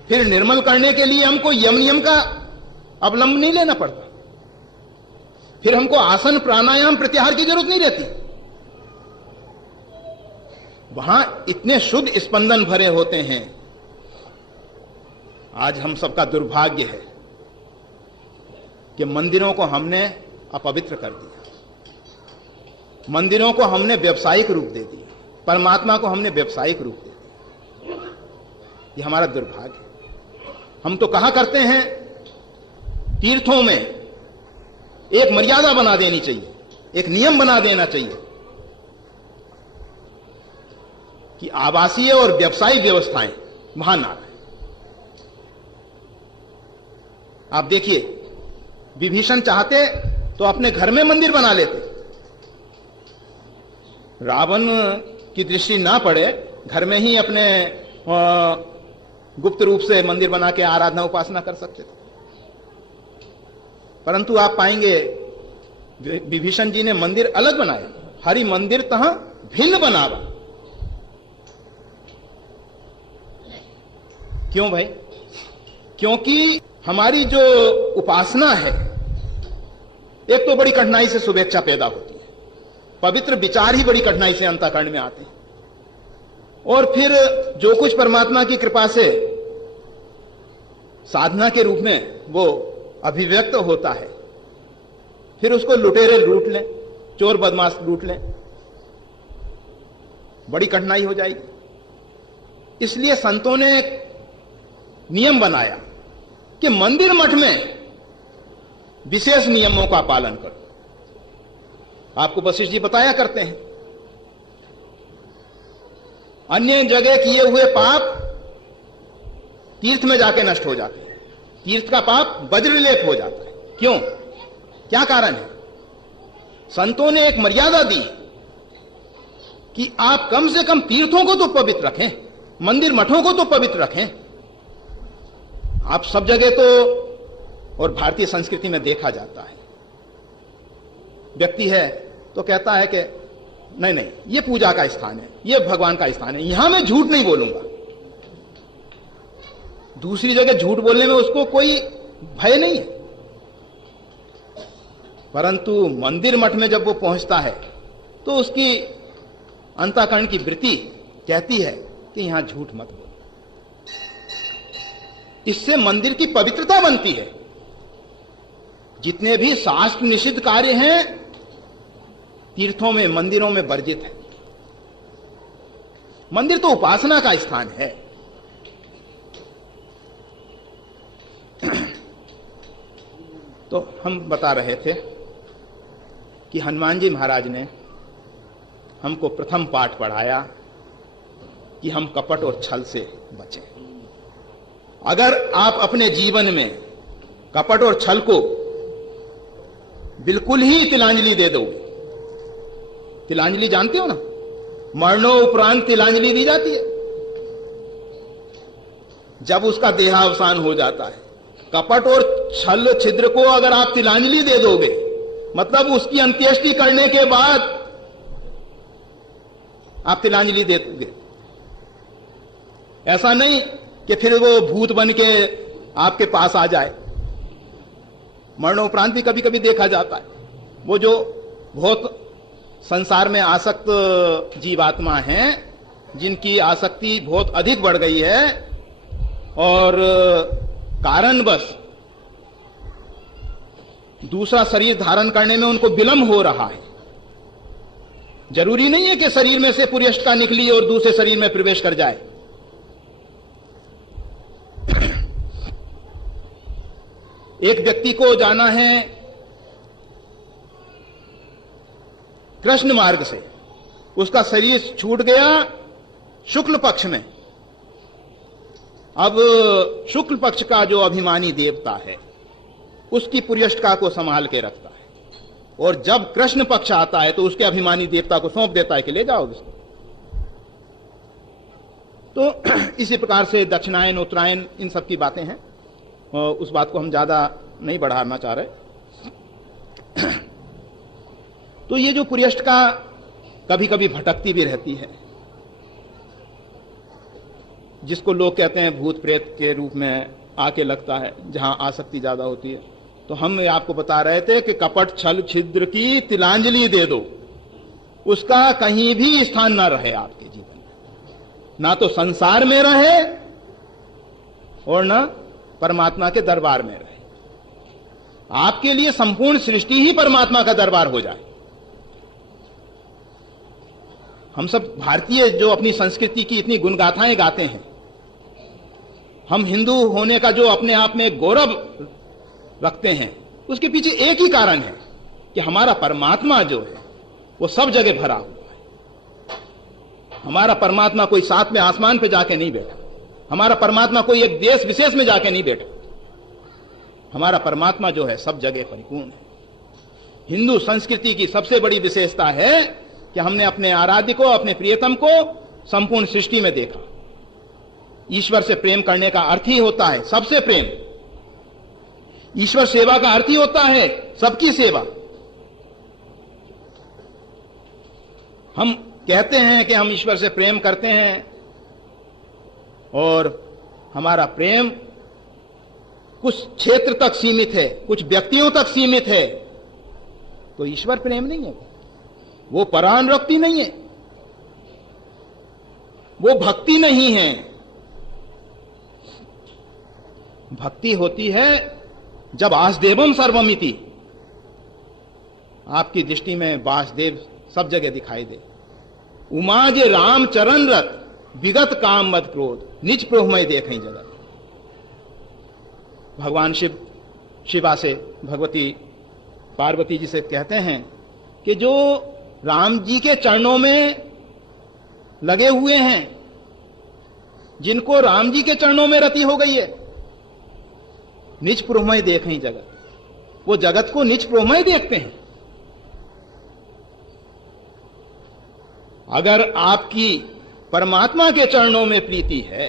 फिर निर्मल करने के लिए हमको यम नियम का अवलंब नहीं लेना पड़ता। फिर हमको आसन, प्राणायाम, प्रत्याहार की जरूरत नहीं रहती। वहां इतने शुद्ध स्पंदन भरे होते हैं। आज हम सबका दुर्भाग्य है कि मंदिरों को हमने अपवित्र कर दिया। मंदिरों को हमने व्यावसायिक रूप दे दिया, परमात्मा को हमने व्यावसायिक रूप दे दिया। यह हमारा दुर्भाग्य है। हम तो कहा करते हैं, तीर्थों में एक मर्यादा बना देनी चाहिए, एक नियम बना देना चाहिए कि आवासीय और व्यावसायिक व्यवस्थाएं वहां ना रहे। आप देखिए, विभीषण चाहते तो अपने घर में मंदिर बना लेते। रावण की दृष्टि ना पड़े, घर में ही अपने गुप्त रूप से मंदिर बना के आराधना उपासना कर सकते थे। परंतु आप पाएंगे विभीषण जी ने मंदिर अलग बनाया। हरि मंदिर तहां भिन्न बनावा। क्यों भाई? क्योंकि हमारी जो उपासना है, एक तो बड़ी कठिनाई से शुभेच्छा पैदा होती है। पवित्र विचार ही बड़ी कठिनाई से अंतःकरण में आते हैं। और फिर जो कुछ परमात्मा की कृपा से साधना के रूप में वो अभिव्यक्त होता है, फिर उसको लुटेरे लूट लें, चोर बदमाश लूट लें, बड़ी कठिनाई हो जाएगी। इसलिए संतों ने एक नियम बनाया कि मंदिर मठ में विशेष नियमों का पालन करो। आपको वशिष्ठ जी बताया करते हैं, अन्य जगह किए हुए पाप तीर्थ में जाके नष्ट हो जाते हैं, तीर्थ का पाप वज्रलेप हो जाता है। क्यों? क्या कारण है? संतों ने एक मर्यादा दी कि आप कम से कम तीर्थों को तो पवित्र रखें, मंदिर मठों को तो पवित्र रखें। आप सब जगह तो, और भारतीय संस्कृति में देखा जाता है, व्यक्ति है तो कहता है कि नहीं नहीं, ये पूजा का स्थान है, ये भगवान का स्थान है, यहां मैं झूठ नहीं बोलूंगा। दूसरी जगह झूठ बोलने में उसको कोई भय नहीं है, परंतु मंदिर मठ में जब वो पहुंचता है तो उसकी अंतःकरण की वृत्ति कहती है कि यहां झूठ मत बोलो। इससे मंदिर की पवित्रता बनती है। जितने भी शास्त्र निषिद्ध कार्य हैं तीर्थों में, मंदिरों में वर्जित है। मंदिर तो उपासना का स्थान है। तो हम बता रहे थे कि हनुमान जी महाराज ने हमको प्रथम पाठ पढ़ाया कि हम कपट और छल से बचें। अगर आप अपने जीवन में कपट और छल को बिल्कुल ही तिलांजलि दे दोगे, तिलांजलि जानते हो ना, मरणोपरांत तिलांजलि दी जाती है जब उसका देहावसान हो जाता है। कपट और छल छिद्र को अगर आप तिलांजलि दे दोगे, मतलब उसकी अंत्येष्टि करने के बाद आप तिलांजलि दे दोगे। ऐसा नहीं कि फिर वो भूत बन के आपके पास आ जाए। मरणोपरांत भी कभी कभी देखा जाता है, वो जो बहुत संसार में आसक्त जीवात्मा हैं, जिनकी आसक्ति बहुत अधिक बढ़ गई है और कारणवश दूसरा शरीर धारण करने में उनको विलंब हो रहा है। जरूरी नहीं है कि शरीर में से पुर्यष्टका निकली और दूसरे शरीर में प्रवेश कर जाए। एक व्यक्ति को जाना है कृष्ण मार्ग से, उसका शरीर छूट गया शुक्ल पक्ष में। अब शुक्ल पक्ष का जो अभिमानी देवता है उसकी पुर्यष्टका को संभाल के रखता है, और जब कृष्ण पक्ष आता है तो उसके अभिमानी देवता को सौंप देता है कि ले जाओ इसको। तो इसी प्रकार से दक्षिणायन, उत्तरायण, इन सब की बातें हैं, उस बात को हम ज्यादा नहीं बढ़ाना चाह रहे। तो ये जो पुर्यष्टका कभी कभी भटकती भी रहती है, जिसको लोग कहते हैं भूत प्रेत के रूप में आके लगता है, जहां आसक्ति ज्यादा होती है। तो हम आपको बता रहे थे कि कपट छल छिद्र की तिलांजलि दे दो, उसका कहीं भी स्थान ना रहे आपके जीवन में, ना तो संसार में रहे और ना परमात्मा के दरबार में रहे। आपके लिए संपूर्ण सृष्टि ही परमात्मा का दरबार हो जाए। हम सब भारतीय जो अपनी संस्कृति की इतनी गुणगाथाएं गाते हैं, हम हिंदू होने का जो अपने आप में गौरव रखते हैं, उसके पीछे एक ही कारण है कि हमारा परमात्मा जो है वो सब जगह भरा हुआ है। हमारा परमात्मा कोई साथ में आसमान पे जाके नहीं बैठा, हमारा परमात्मा कोई एक देश विशेष में जाके नहीं बैठा। हमारा परमात्मा जो है सब जगह परिपूर्ण है। हिंदू संस्कृति की सबसे बड़ी विशेषता है कि हमने अपने आराध्य को, अपने प्रियतम को संपूर्ण सृष्टि में देखा। ईश्वर से प्रेम करने का अर्थ ही होता है सबसे प्रेम। ईश्वर सेवा का अर्थ ही होता है सबकी सेवा। हम कहते हैं कि हम ईश्वर से प्रेम करते हैं और हमारा प्रेम कुछ क्षेत्र तक सीमित है, कुछ व्यक्तियों तक सीमित है, तो ईश्वर प्रेम नहीं है, वो परानुरक्ति नहीं है। वो भक्ति नहीं है। भक्ति होती है जब वासुदेवम सर्वमिति, आपकी दृष्टि में वासुदेव सब जगह दिखाई दे। उमा जे राम चरण रत विगत काम मत क्रोध निज प्रोहमय देखें जगत। भगवान शिवा से भगवती पार्वती जी से कहते हैं कि जो राम जी के चरणों में लगे हुए हैं, जिनको राम जी के चरणों में रति हो गई है, निज प्रोहमय देखें जगत, वो जगत को निज प्रोहमय देखते हैं। अगर आपकी परमात्मा के चरणों में प्रीति है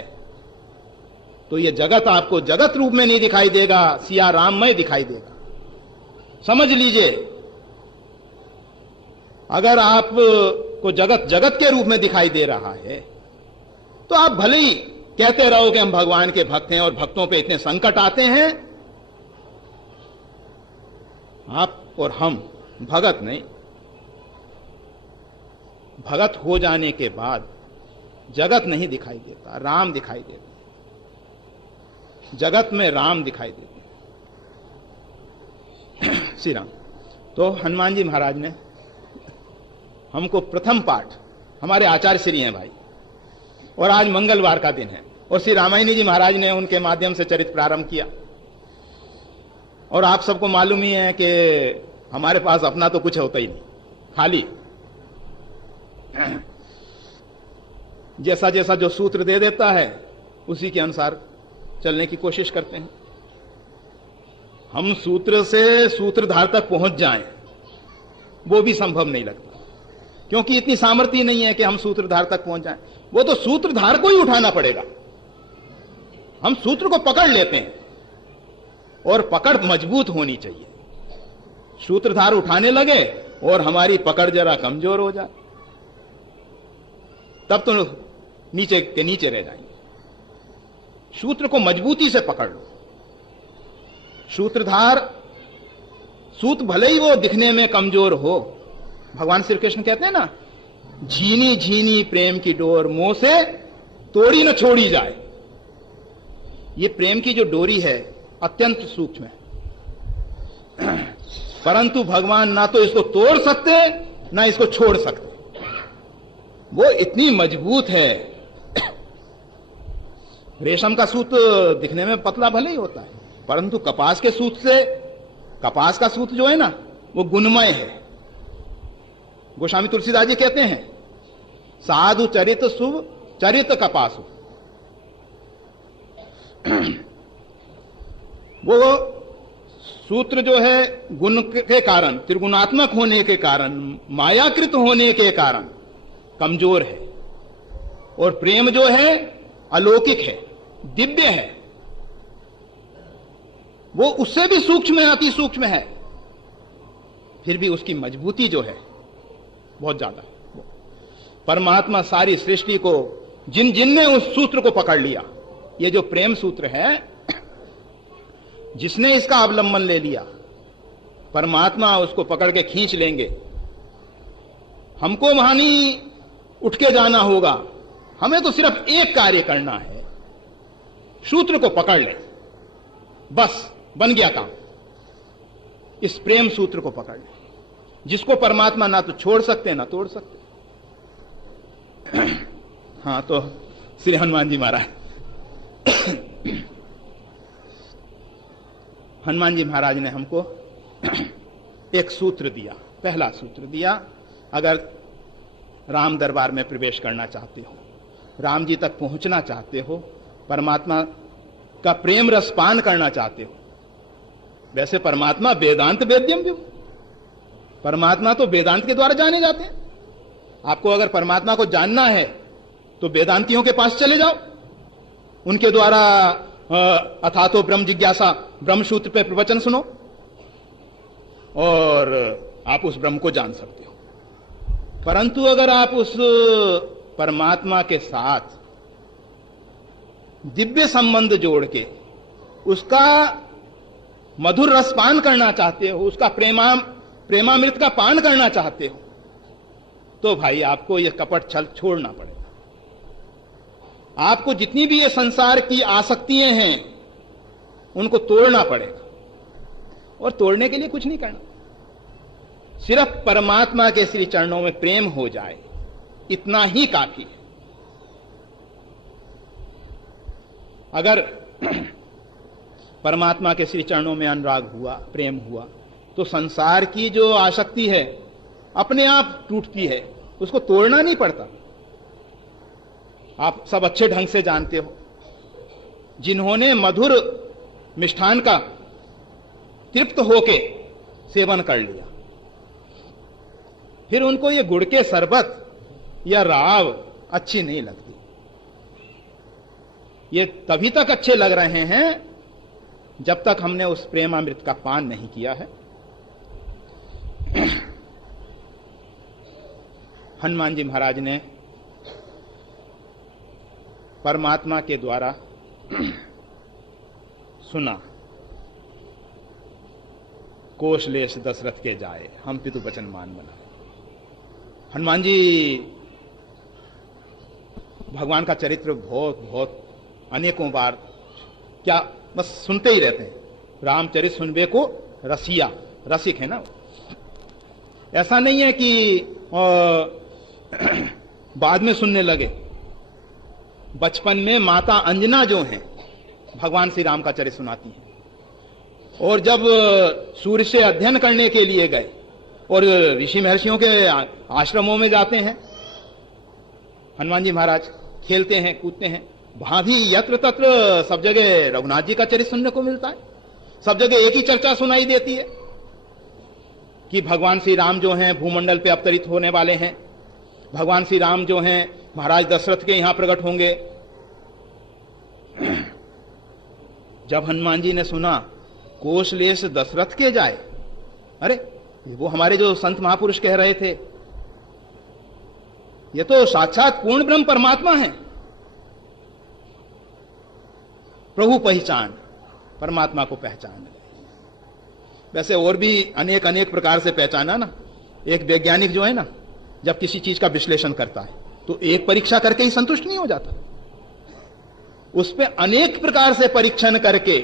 तो ये जगत आपको जगत रूप में नहीं दिखाई देगा, सिया राममय दिखाई देगा। समझ लीजिए, अगर आपको जगत जगत के रूप में दिखाई दे रहा है तो आप भले ही कहते रहो कि हम भगवान के भक्त हैं और भक्तों पे इतने संकट आते हैं, आप और हम भगत नहीं। भगत हो जाने के बाद जगत नहीं दिखाई देता, राम दिखाई देता। जगत में राम दिखाई देते हैं। श्री राम। तो हनुमान जी महाराज ने हमको प्रथम पाठ, हमारे आचार्य श्री हैं भाई, और आज मंगलवार का दिन है, और श्री रामायणी जी महाराज ने उनके माध्यम से चरित्र प्रारंभ किया। और आप सबको मालूम ही है कि हमारे पास अपना तो कुछ होता ही नहीं, खाली जैसा जैसा जो सूत्र दे देता है उसी के अनुसार चलने की कोशिश करते हैं। हम सूत्र से सूत्रधार तक पहुंच जाएं वो भी संभव नहीं लगता, क्योंकि इतनी सामर्थ्य नहीं है कि हम सूत्रधार तक पहुंच जाएं। वो तो सूत्रधार को ही उठाना पड़ेगा। हम सूत्र को पकड़ लेते हैं और पकड़ मजबूत होनी चाहिए। सूत्रधार उठाने लगे और हमारी पकड़ जरा कमजोर हो जाए तब तो नीचे के नीचे रह जाएंगे। सूत्र को मजबूती से पकड़ लो। सूत्रधार, सूत भले ही वो दिखने में कमजोर हो, भगवान श्री कृष्ण कहते हैं ना, झीनी झीनी प्रेम की डोर मुंह से तोड़ी न छोड़ी जाए। ये प्रेम की जो डोरी है अत्यंत सूक्ष्म है, परंतु भगवान ना तो इसको तोड़ सकते ना इसको छोड़ सकते, वो इतनी मजबूत है। रेशम का सूत दिखने में पतला भले ही होता है, परंतु कपास के सूत से, कपास का सूत जो है ना वो गुणमय है। गोस्वामी तुलसीदास जी कहते हैं, साधु चरित शुभ चरित कपासु। वो सूत्र जो है गुण के कारण, त्रिगुणात्मक होने के कारण, मायाकृत होने के कारण कमजोर है, और प्रेम जो है अलौकिक है, दिव्य है। वो उससे भी सूक्ष्म है, अति सूक्ष्म है, फिर भी उसकी मजबूती जो है बहुत ज्यादा। परमात्मा सारी सृष्टि को, जिनने उस सूत्र को पकड़ लिया, ये जो प्रेम सूत्र है, जिसने इसका अवलंबन ले लिया, परमात्मा उसको पकड़ के खींच लेंगे। हमको वहां नहीं उठ के जाना होगा, हमें तो सिर्फ एक कार्य करना है, सूत्र को पकड़ ले, बस बन गया काम। इस प्रेम सूत्र को पकड़ ले, जिसको परमात्मा ना तो छोड़ सकते ना तोड़ सकते। हाँ, तो श्री हनुमान जी महाराज, हनुमान जी महाराज ने हमको एक सूत्र दिया, पहला सूत्र दिया। अगर राम दरबार में प्रवेश करना चाहते हो, राम जी तक पहुंचना चाहते हो, परमात्मा का प्रेम रस पान करना चाहते हो, वैसे परमात्मा वेदांत वेद्यम भी, परमात्मा तो वेदांत के द्वारा जाने जाते हैं। आपको अगर परमात्मा को जानना है तो वेदांतियों के पास चले जाओ, उनके द्वारा अथातो ब्रह्म जिज्ञासा ब्रह्म सूत्र पे प्रवचन सुनो और आप उस ब्रह्म को जान सकते हो। परंतु अगर आप उस परमात्मा के साथ दिव्य संबंध जोड़ के उसका मधुर रस पान करना चाहते हो, उसका प्रेमामृत का पान करना चाहते हो, तो भाई आपको यह कपट छल छोड़ना पड़ेगा। आपको जितनी भी ये संसार की आसक्तियां हैं उनको तोड़ना पड़ेगा, और तोड़ने के लिए कुछ नहीं करना, सिर्फ परमात्मा के श्री चरणों में प्रेम हो जाए, इतना ही काफी है। अगर परमात्मा के श्री चरणों में अनुराग हुआ, प्रेम हुआ, तो संसार की जो आसक्ति है अपने आप टूटती है, उसको तोड़ना नहीं पड़ता। आप सब अच्छे ढंग से जानते हो, जिन्होंने मधुर मिष्ठान का तृप्त होके सेवन कर लिया, फिर उनको ये गुड़ के शरबत या राव अच्छी नहीं लगती। ये तभी तक अच्छे लग रहे हैं जब तक हमने उस प्रेमामृत का पान नहीं किया है। हनुमान जी महाराज ने परमात्मा के द्वारा सुना, कोशलेश दशरथ के जाए, हम पितु वचन मान बनाए। हनुमान जी भगवान का चरित्र बहुत बहुत अनेकों बार क्या बस सुनते ही रहते हैं। रामचरित सुनबे को रसिया, रसिक है ना। ऐसा नहीं है कि बाद में सुनने लगे। बचपन में माता अंजना जो हैं भगवान श्री राम का चरित्र सुनाती हैं, और जब सूर्य से अध्ययन करने के लिए गए और ऋषि महर्षियों के आश्रमों में जाते हैं, हनुमान जी महाराज खेलते हैं, कूदते हैं, वहां भी यत्र तत्र सब जगह रघुनाथ जी का चरित्र सुनने को मिलता है। सब जगह एक ही चर्चा सुनाई देती है कि भगवान श्री राम जो हैं भूमंडल पे अवतरित होने वाले हैं, भगवान श्री राम जो हैं महाराज दशरथ के यहां प्रकट होंगे। जब हनुमान जी ने सुना कोशलेश दशरथ के जाए, अरे वो हमारे जो संत महापुरुष कह रहे थे, ये तो साक्षात पूर्ण ब्रह्म परमात्मा है। प्रभु पहचान, परमात्मा को पहचान। वैसे और भी अनेक अनेक प्रकार से पहचाना ना। एक वैज्ञानिक जो है ना, जब किसी चीज का विश्लेषण करता है तो एक परीक्षा करके ही संतुष्ट नहीं हो जाता, उस पे अनेक प्रकार से परीक्षण करके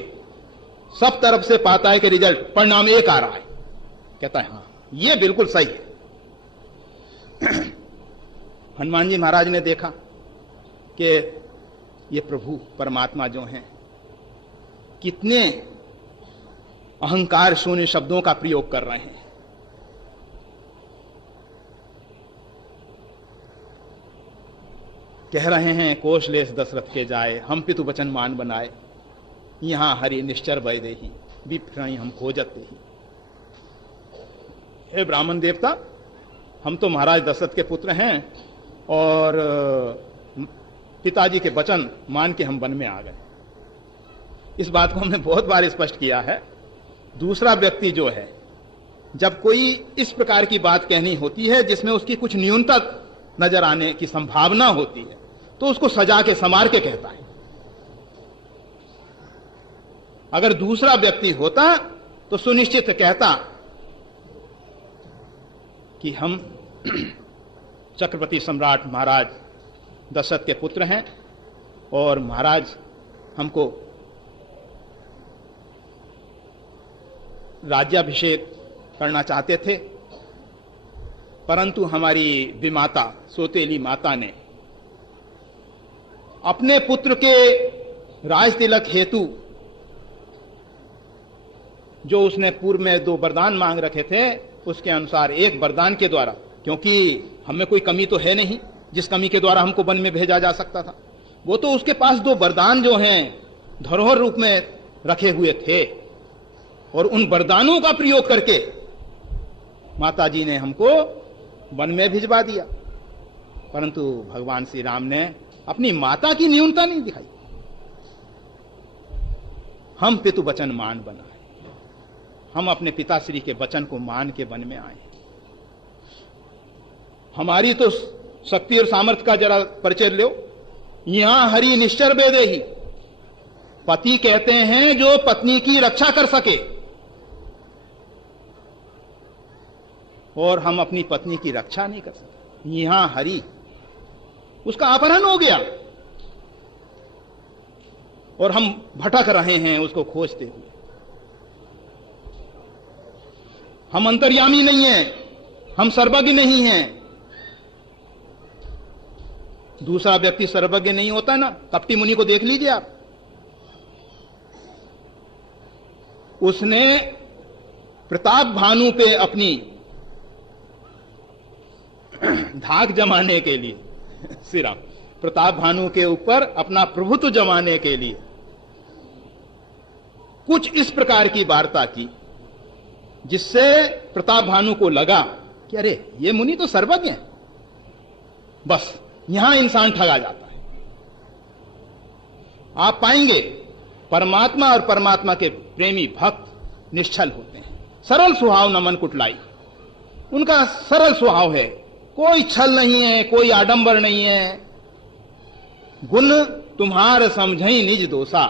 सब तरफ से पाता है कि रिजल्ट परिणाम एक आ रहा है, कहता है हाँ ये बिल्कुल सही है। हनुमान जी महाराज ने देखा कि ये प्रभु परमात्मा जो हैं कितने अहंकार शून्य शब्दों का प्रयोग कर रहे हैं। कह रहे हैं कोशलेश दशरथ के जाए, हम पितु वचन मान बनाए, यहां हरि निश्चर वै देही, विप्रही हम खोजत देही। हे ब्राह्मण देवता, हम तो महाराज दशरथ के पुत्र हैं और पिताजी के वचन मान के हम वन में आ गए। इस बात को हमने बहुत बार स्पष्ट किया है। दूसरा व्यक्ति जो है, जब कोई इस प्रकार की बात कहनी होती है जिसमें उसकी कुछ न्यूनता नजर आने की संभावना होती है, तो उसको सजा के संवार के कहता है। अगर दूसरा व्यक्ति होता तो सुनिश्चित कहता कि हम चक्रवर्ती सम्राट महाराज दशरथ के पुत्र हैं और महाराज हमको राज्याभिषेक करना चाहते थे, परंतु हमारी विमाता सोतेली माता ने अपने पुत्र के राज तिलक हेतु जो उसने पूर्व में 2 वरदान मांग रखे थे, उसके अनुसार एक वरदान के द्वारा, क्योंकि हमें कोई कमी तो है नहीं जिस कमी के द्वारा हमको वन में भेजा जा सकता था, वो तो उसके पास 2 वरदान जो हैं धरोहर रूप में रखे हुए थे, और उन वरदानों का प्रयोग करके माताजी ने हमको वन में भिजवा दिया। परंतु भगवान श्री राम ने अपनी माता की न्यूनता नहीं दिखाई। हम पितु वचन मान बनाए, हम अपने पिताश्री के वचन को मान के वन में आए। हमारी तो शक्ति और सामर्थ्य का जरा परिचय लो। यहां हरि निश्चर बेदेही, पति कहते हैं जो पत्नी की रक्षा कर सके, और हम अपनी पत्नी की रक्षा नहीं कर सकते। यहां हरि, उसका अपहरण हो गया। और हम भटक रहे हैं उसको खोजते हुए। हम अंतर्यामी नहीं हैं, हम सर्वज्ञ नहीं हैं। दूसरा व्यक्ति सर्वज्ञ नहीं होता ना। कपटी मुनि को देख लीजिए आप, उसने प्रताप भानु पे अपनी धाक जमाने के लिए, श्री राम, प्रताप भानु के ऊपर अपना प्रभुत्व जमाने के लिए कुछ इस प्रकार की वार्ता की जिससे प्रताप भानु को लगा कि अरे ये मुनि तो सर्वज्ञ है। बस यहां इंसान ठगा जाता है। आप पाएंगे परमात्मा और परमात्मा के प्रेमी भक्त निश्चल होते हैं, सरल स्वभाव, न मन कुटलाई। उनका सरल स्वभाव है, कोई छल नहीं है, कोई आडंबर नहीं है। गुण तुम्हार समझई निज दोषा।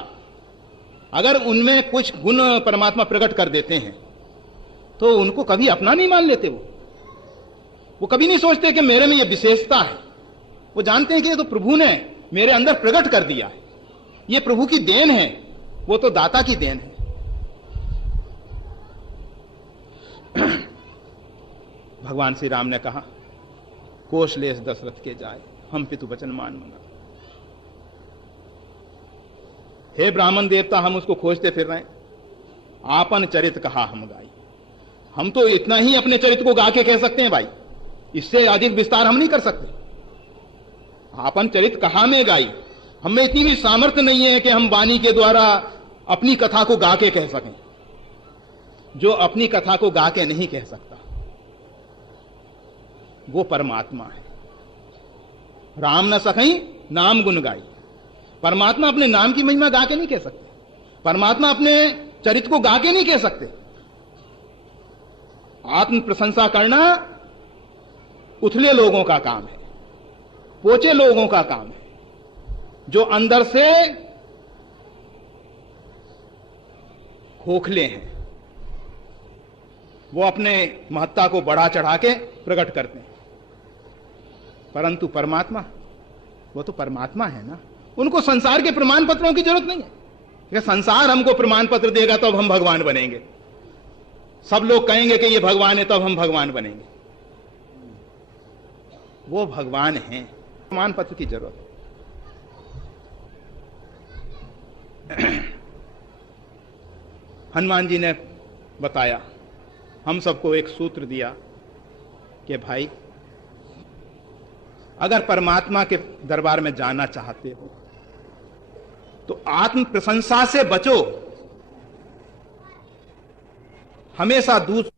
अगर उनमें कुछ गुण परमात्मा प्रकट कर देते हैं तो उनको कभी अपना नहीं मान लेते। वो कभी नहीं सोचते कि मेरे में ये विशेषता है। वो जानते हैं कि ये तो प्रभु ने मेरे अंदर प्रकट कर दिया है, ये प्रभु की देन है, वो तो दाता की देन है। भगवान श्री राम ने कहा, कोशलेश दशरथ के जाए, हम पितु वचन मान मना। हे ब्राह्मण देवता, हम उसको खोजते फिर रहे हैं। आपन चरित कहा हम गाई। हम तो इतना ही अपने चरित्र को गा के कह सकते हैं भाई, इससे अधिक विस्तार हम नहीं कर सकते। आपन चरित कहा में गाई, हमें इतनी भी सामर्थ्य नहीं है कि हम वाणी के द्वारा अपनी कथा को गा के कह सकें। जो अपनी कथा को गा के नहीं कह सकता वो परमात्मा है। राम न सखई नाम गुण गाई। परमात्मा अपने नाम की महिमा गा के नहीं कह सकते, परमात्मा अपने चरित्र को गा के नहीं कह सकते। आत्म प्रशंसा करना उथले लोगों का काम है, पोचे लोगों का काम है। जो अंदर से खोखले हैं वो अपने महत्ता को बढ़ा चढ़ा के प्रकट करते हैं। परंतु परमात्मा, वो तो परमात्मा है ना, उनको संसार के प्रमाण पत्रों की जरूरत नहीं है कि संसार हमको प्रमाण पत्र देगा तब हम भगवान बनेंगे, सब लोग कहेंगे कि ये भगवान है तब हम भगवान बनेंगे। वो भगवान हैं, प्रमाण पत्र की जरूरत है। हनुमान जी ने बताया, हम सबको एक सूत्र दिया कि भाई अगर परमात्मा के दरबार में जाना चाहते हो तो आत्म प्रशंसा से बचो। हमेशा दूसरे